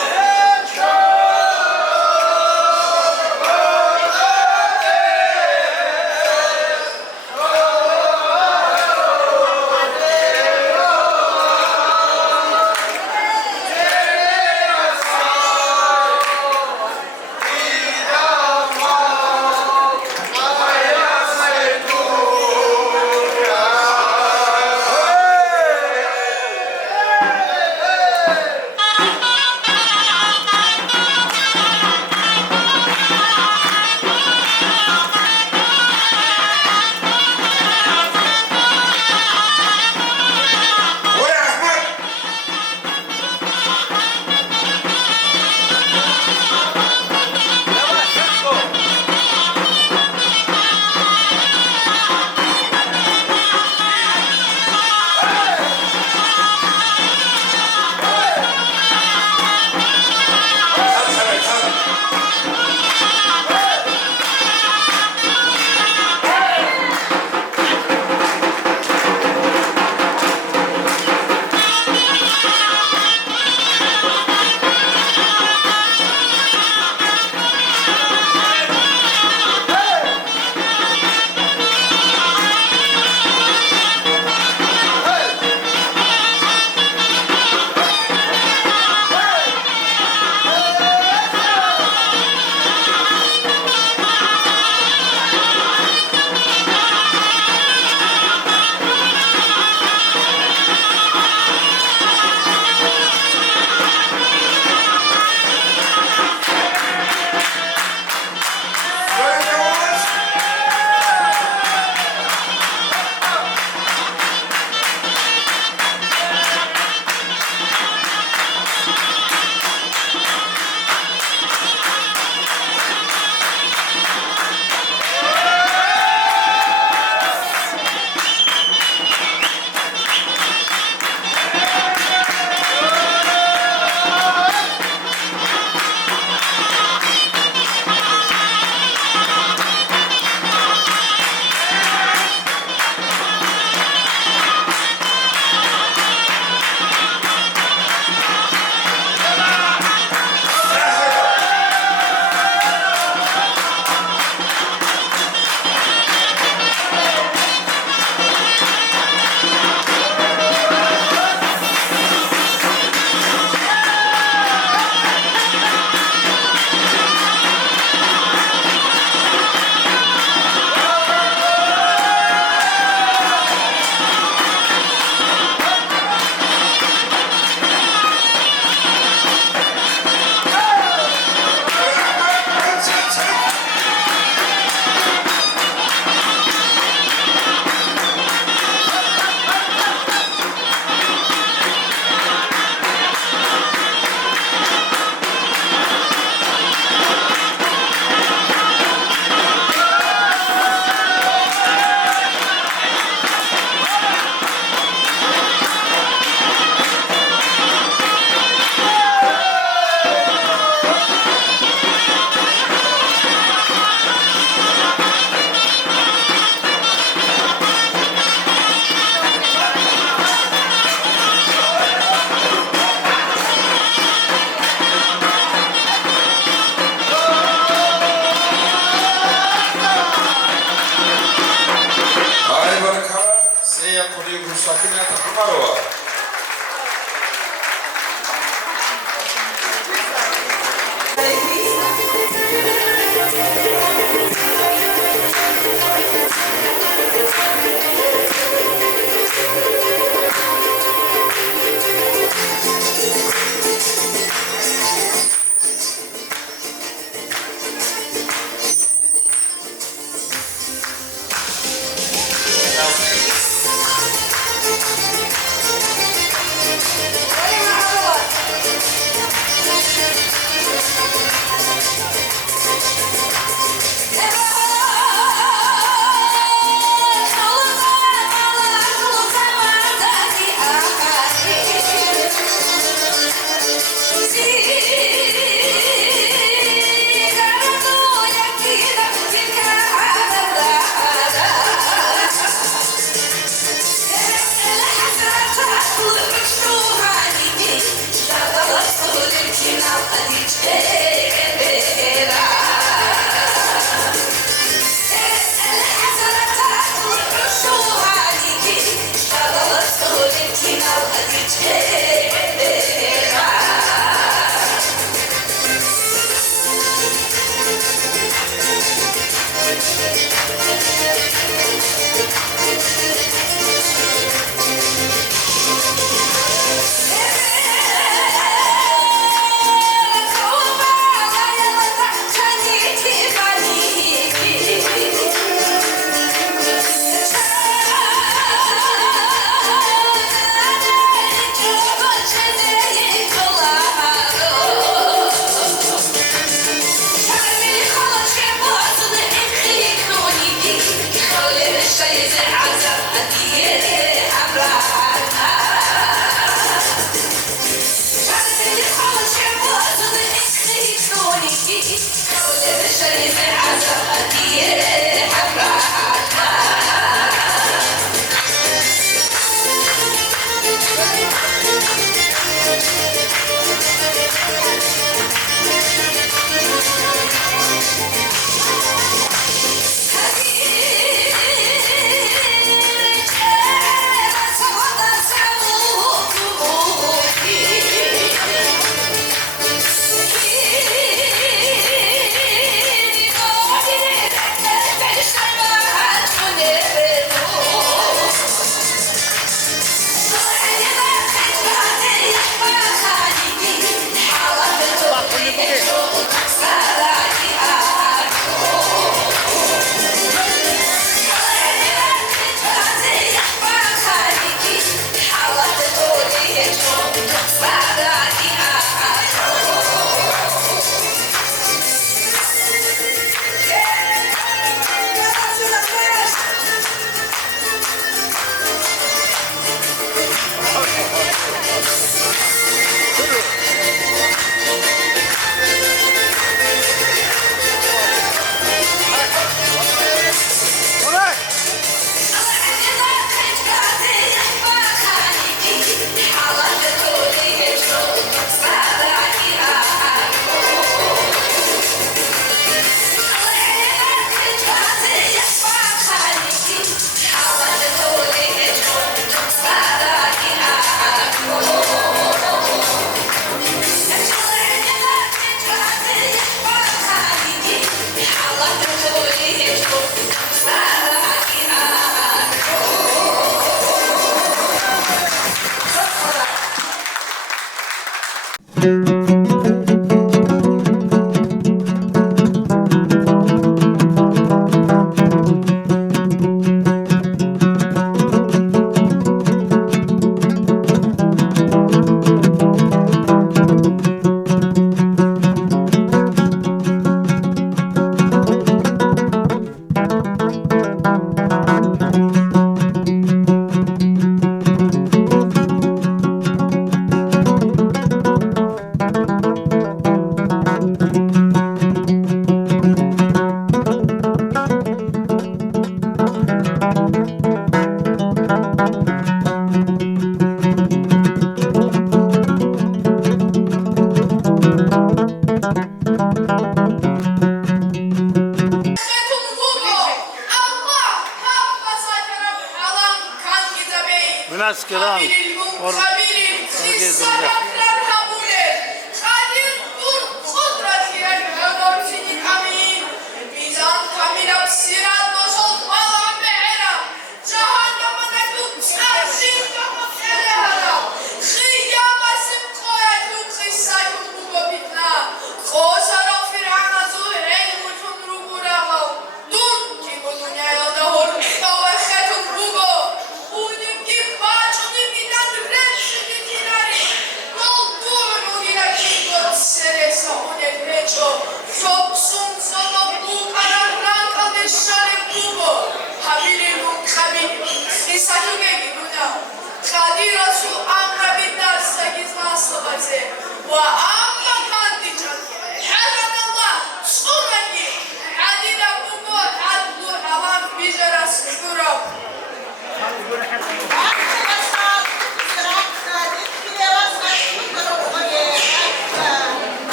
Hey! Oh, Oh, Hey!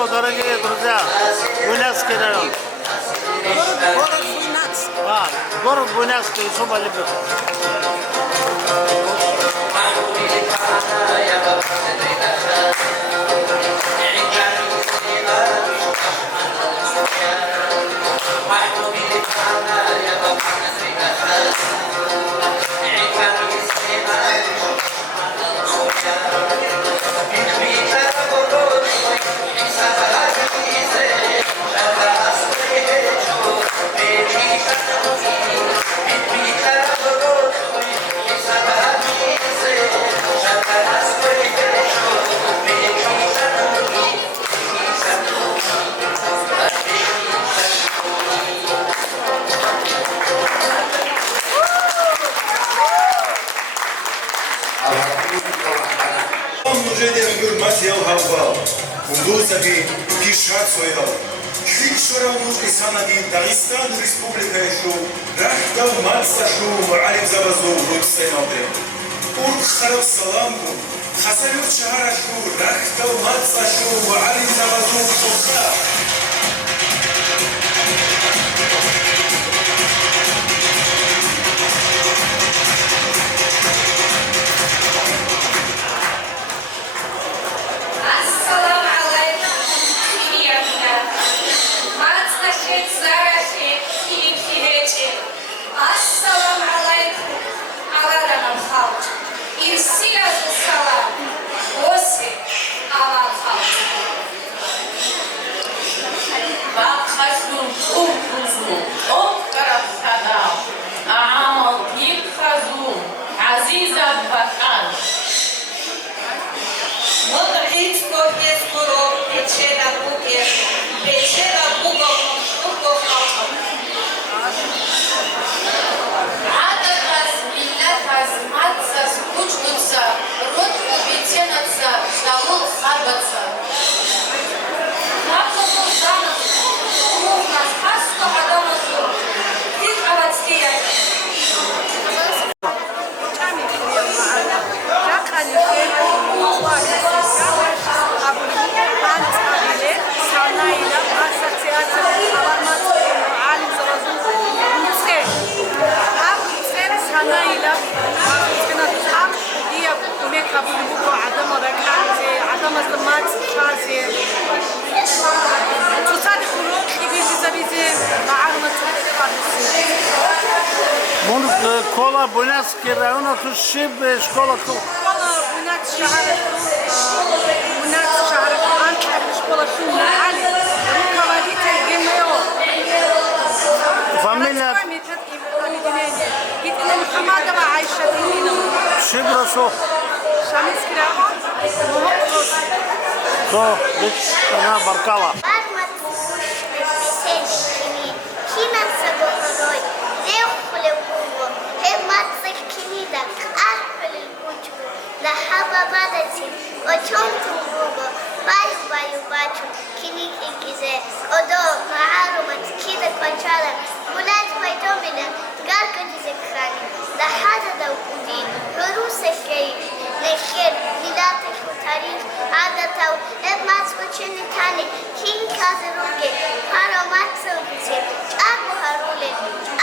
доброго, дорогие друзья. Буйнакский район. Город Буйнакск. Город Буйнакский, особо любит. Дагестан республика еще рахтал мальсашу алим завазу луксеноде урк харав саламку хасалюк шарашу рахтал мальсашу алим завазу лукса Assalamu alaikum, Aladan Halk. İrsilas salam, Ose, Alal Halk. Bakhasun Ukuzun, Okkarab Sadam, Aamal Yik Khazun, Aziza Bakan. Modric Korges Kuro, Pecheda Buke, Pecheda Bugo, Bugo Halk. Адатас, миллятас, матсас, кучнуца, рот убитенаца, залул хабаца. Хабаца жанас, умовнас, хасто адамасу, тик авацкия. Кола Буйнакский район, а тут шиб школа. Школа Буйнакск шахар, Анкара школа Шумна Али, руководитель ГМО. Фамилия? Гитина Мухаммадова Айша Динина. Шиб Расо. Шамильский район, Мухаммад. То, она Баркала. Lahaba badati, ochontu bugo, bayu bachu, kinik ikize, odo, maarumat, kida kwanchala, mulat paitomina, garka dize krani, lahada da ukudi, huruse kei, nekher, milate kutarif, adatau, ebmatsko chenitani, kin kaziruge, paramatso dize, agu harule,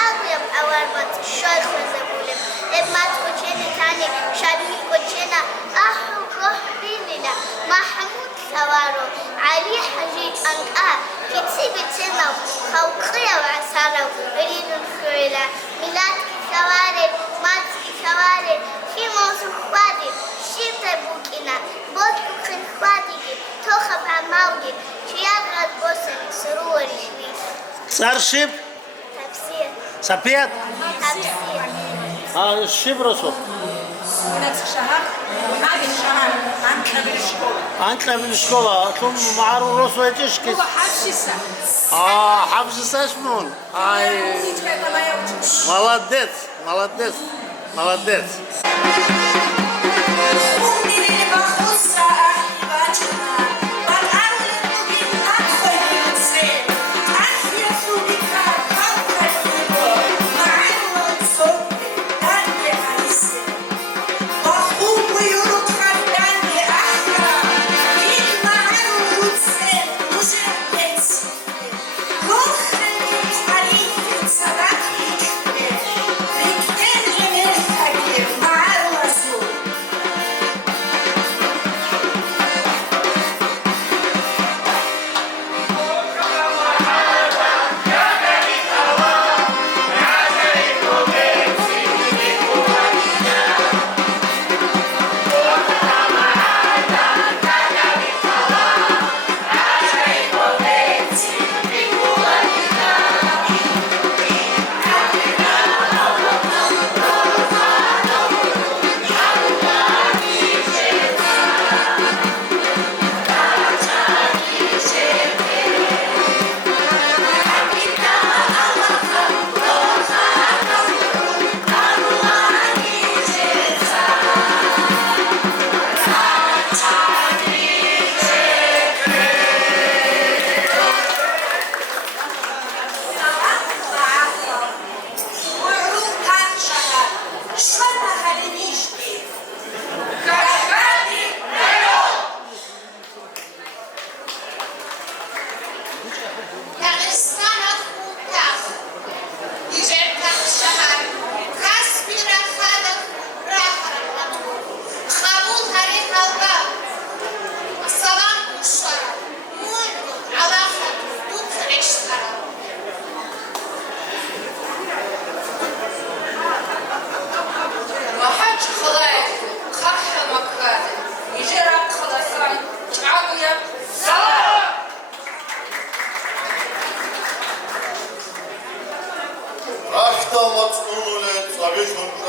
agu yab awarbat, shoy khazabule, ebmatsko chenitani, shadmi kochena, ahu rohbinina, Mahmud Sawaro, Ali Hajid Anka, Kitsi Bitena, Khawqiya Wasara, Ridun Khurila, Milat Saware, Mat Saware, Himos Khwadi, Shita Bukina, Bot Bukhin Khwadi, Tokhab Amaugi, Chiagat Bosan, Sururi Shmif. Sarship? Tafsir. Sapiat? Tafsir. Shib Rasо. Буйнакск шахар, Буйнакск шахар, Анкара школа. Анкара школа, а ком معروف Расо этишки? هو حفص حفص Сашмун. Молодец, молодец, молодец.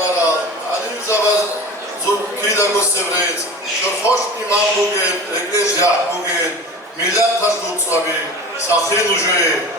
шара, аним заваз зур кида госеврец, шорхош имам буген, экреш яхт буген, миллат таш дуцаби, сахин уже.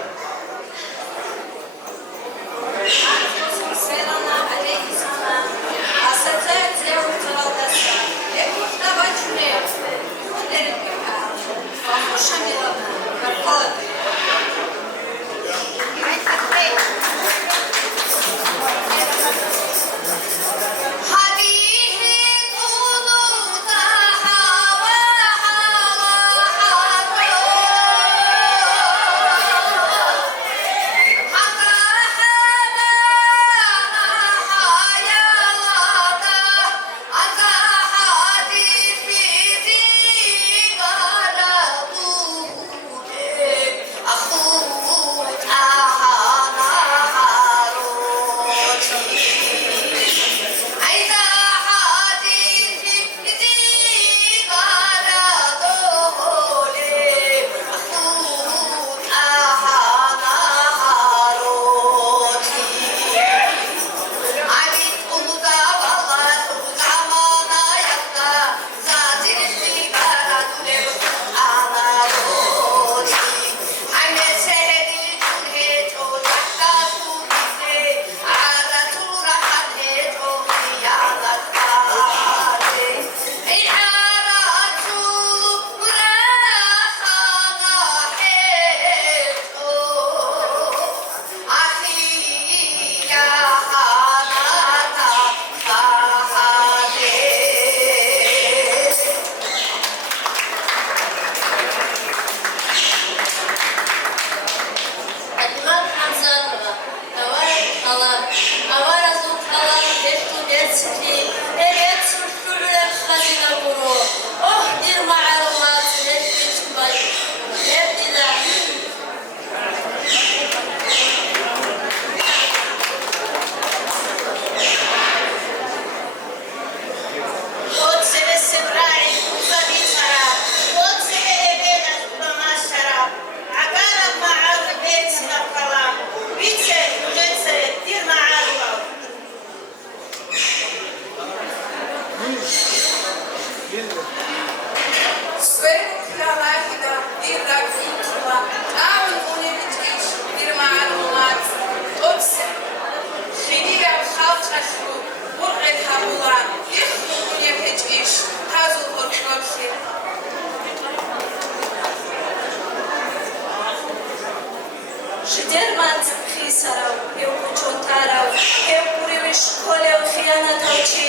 Ждерманц хисарав, eu чотарав, eu курив школе خیانت اوچی،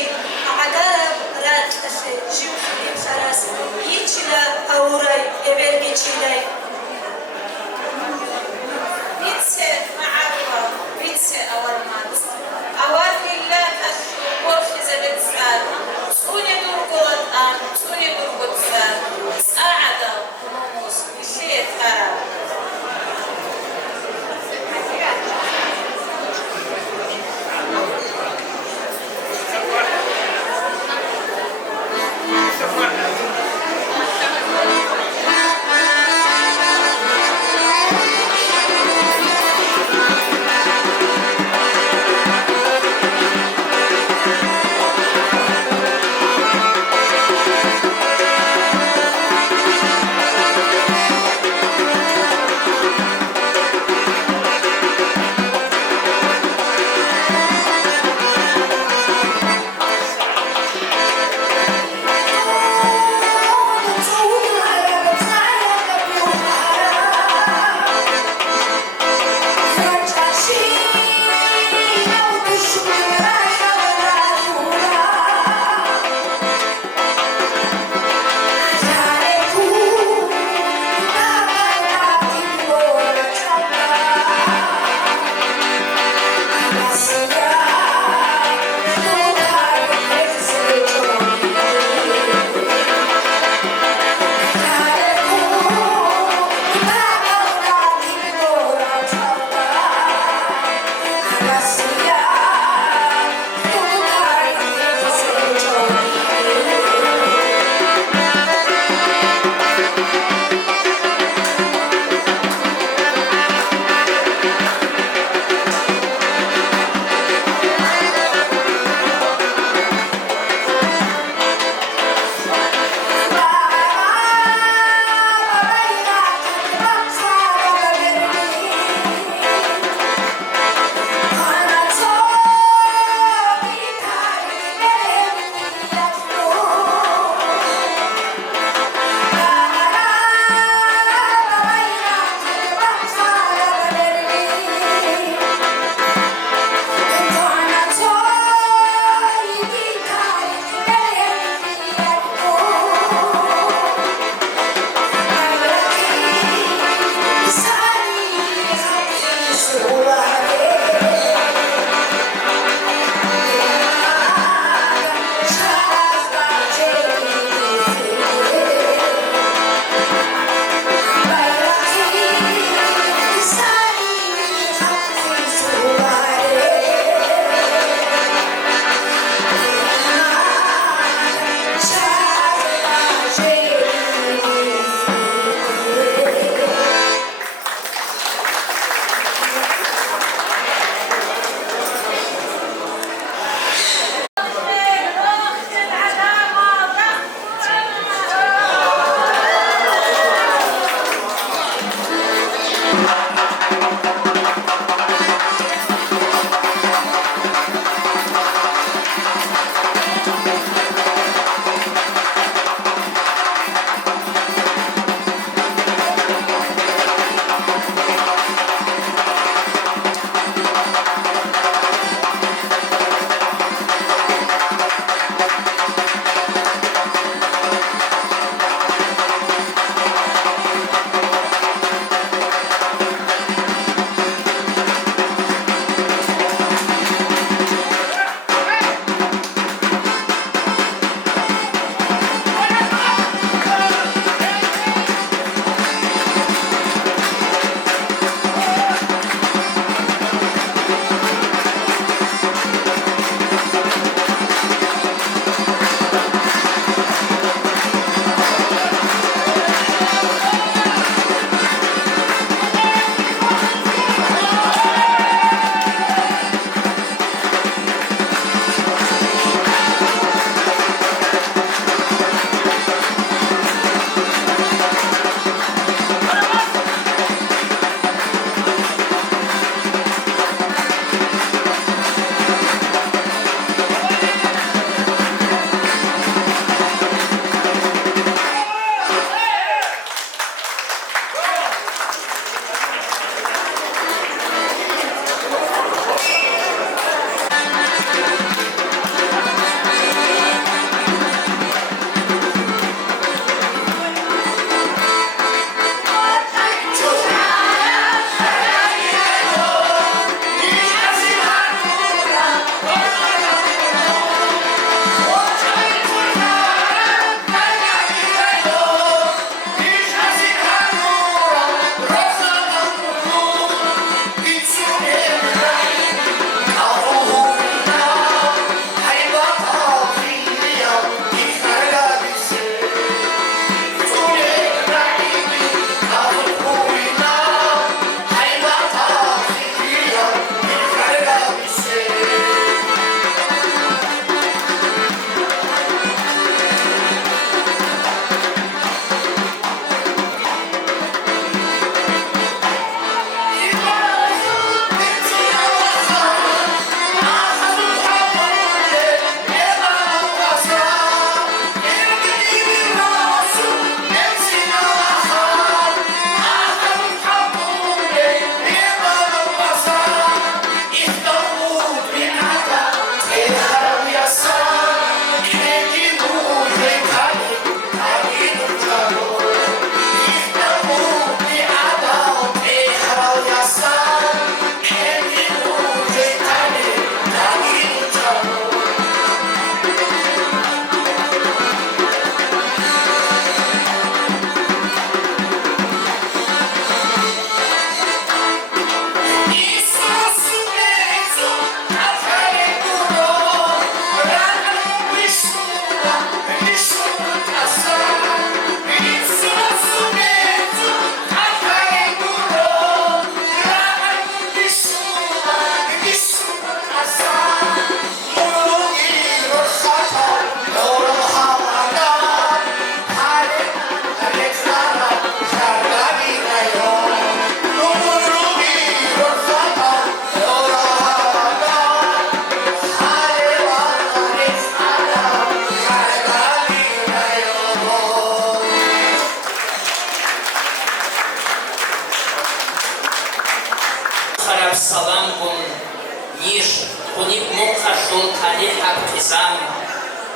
عدالت رد کسی، جیو خیلی خلاص، یچیلا اورای، ابرگی چیلای. بیتسه معروفه، بیتسه اول مات، اول میلاد اشو برخیز بتسال، سونی درگولت آن، سونی درگولت سال، ساعدا موس، بیشتر ترا.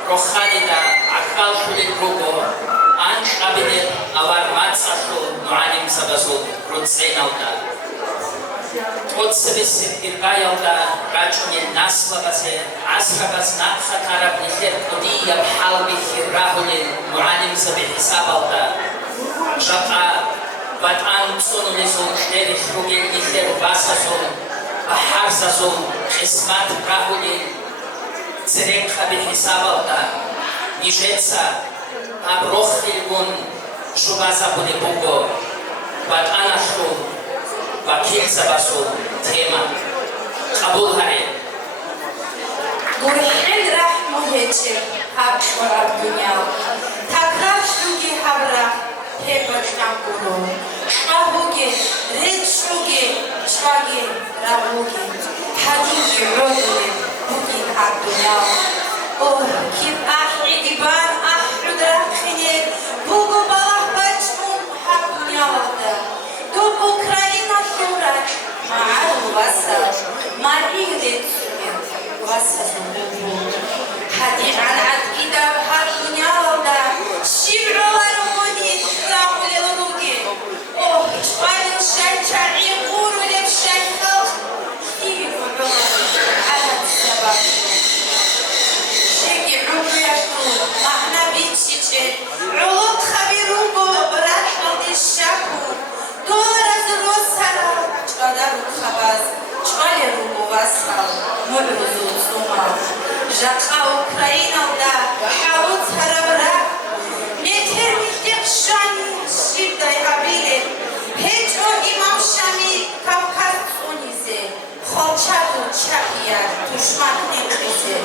роханида акалшулит руго анш абинет авар мацашу муалим сабазу руцейналда отсебесет иргаялда рачунел наслабазе асрабаз накхатараб нихер кудия бхалби хиррахулел муалим сабе хисабалда жака батан цунулизун штерих ругел нихер басазун бахарзазун хисмат брахулел Зрек хаби хисабалда, нижеца, аброхилгун, шубаза буде буго, бат анашу, бакилса басу, тема, кабул харе. Гурхен рах мухече, хаб швараб дунял, такрав шлюги хабра, хебач накуру, швагуге, речуге, шваге, равуге, хадиге, родуге, Bugün hakkıya, oh kim ahli ban ahli drakhine, bugu balak başmun hakkıya oldu. Do Ukrayna şurak, ma'al vasa, ma'igde tsugen, vasa sundu. Hadi an idab hakkıya oldu. Şivrolar umuni, rahule urugi. Oh, şvalin şerçari, urulep şerkal. Şeki rugu yaştun, mahna bitşiçe, rulut habirugu, bırakmadı şaku, dolar rozsara, çvada rukhabaz, çvale rugu vasal, mülüzü suma, jaka Ukrayna'da, havut harabra, meterlikte şani, şivday habile, hiç o imam şami, Kafkas sonize, Холчаду чахия, тушмак некризе.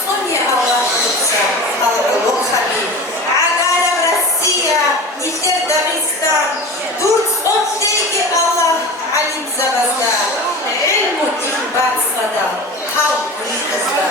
Суни Аллах Луца, Аллах Хаби. Агарам Россия, Нихер Дагестан. Дурц оттеги Аллах, Алим Забазда. Ильму дин бацлада, хал ритазда.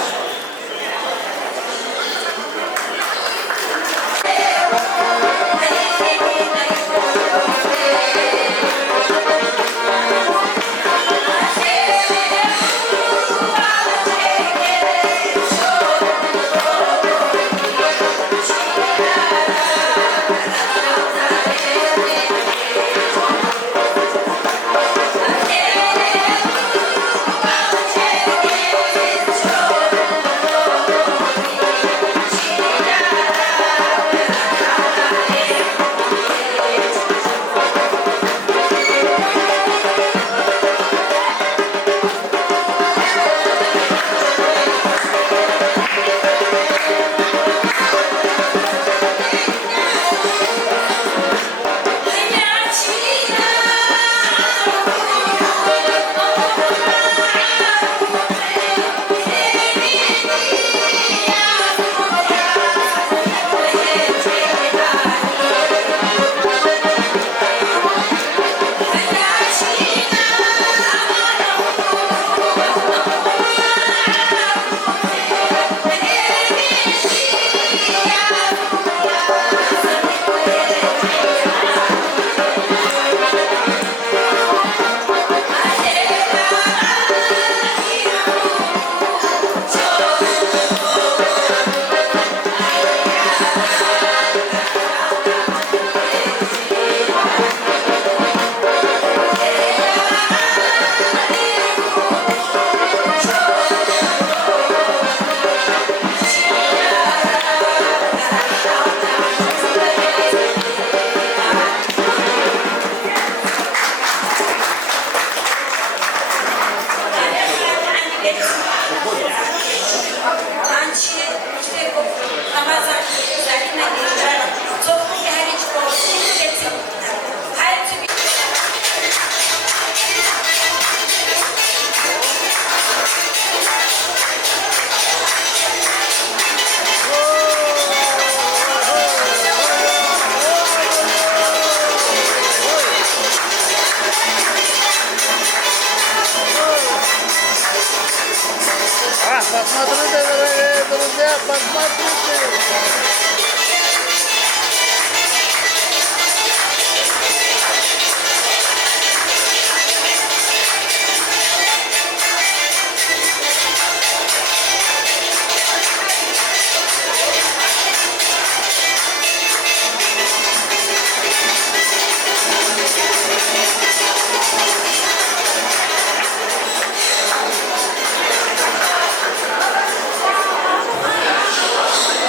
Посмотрите, дорогие друзья, посмотрите.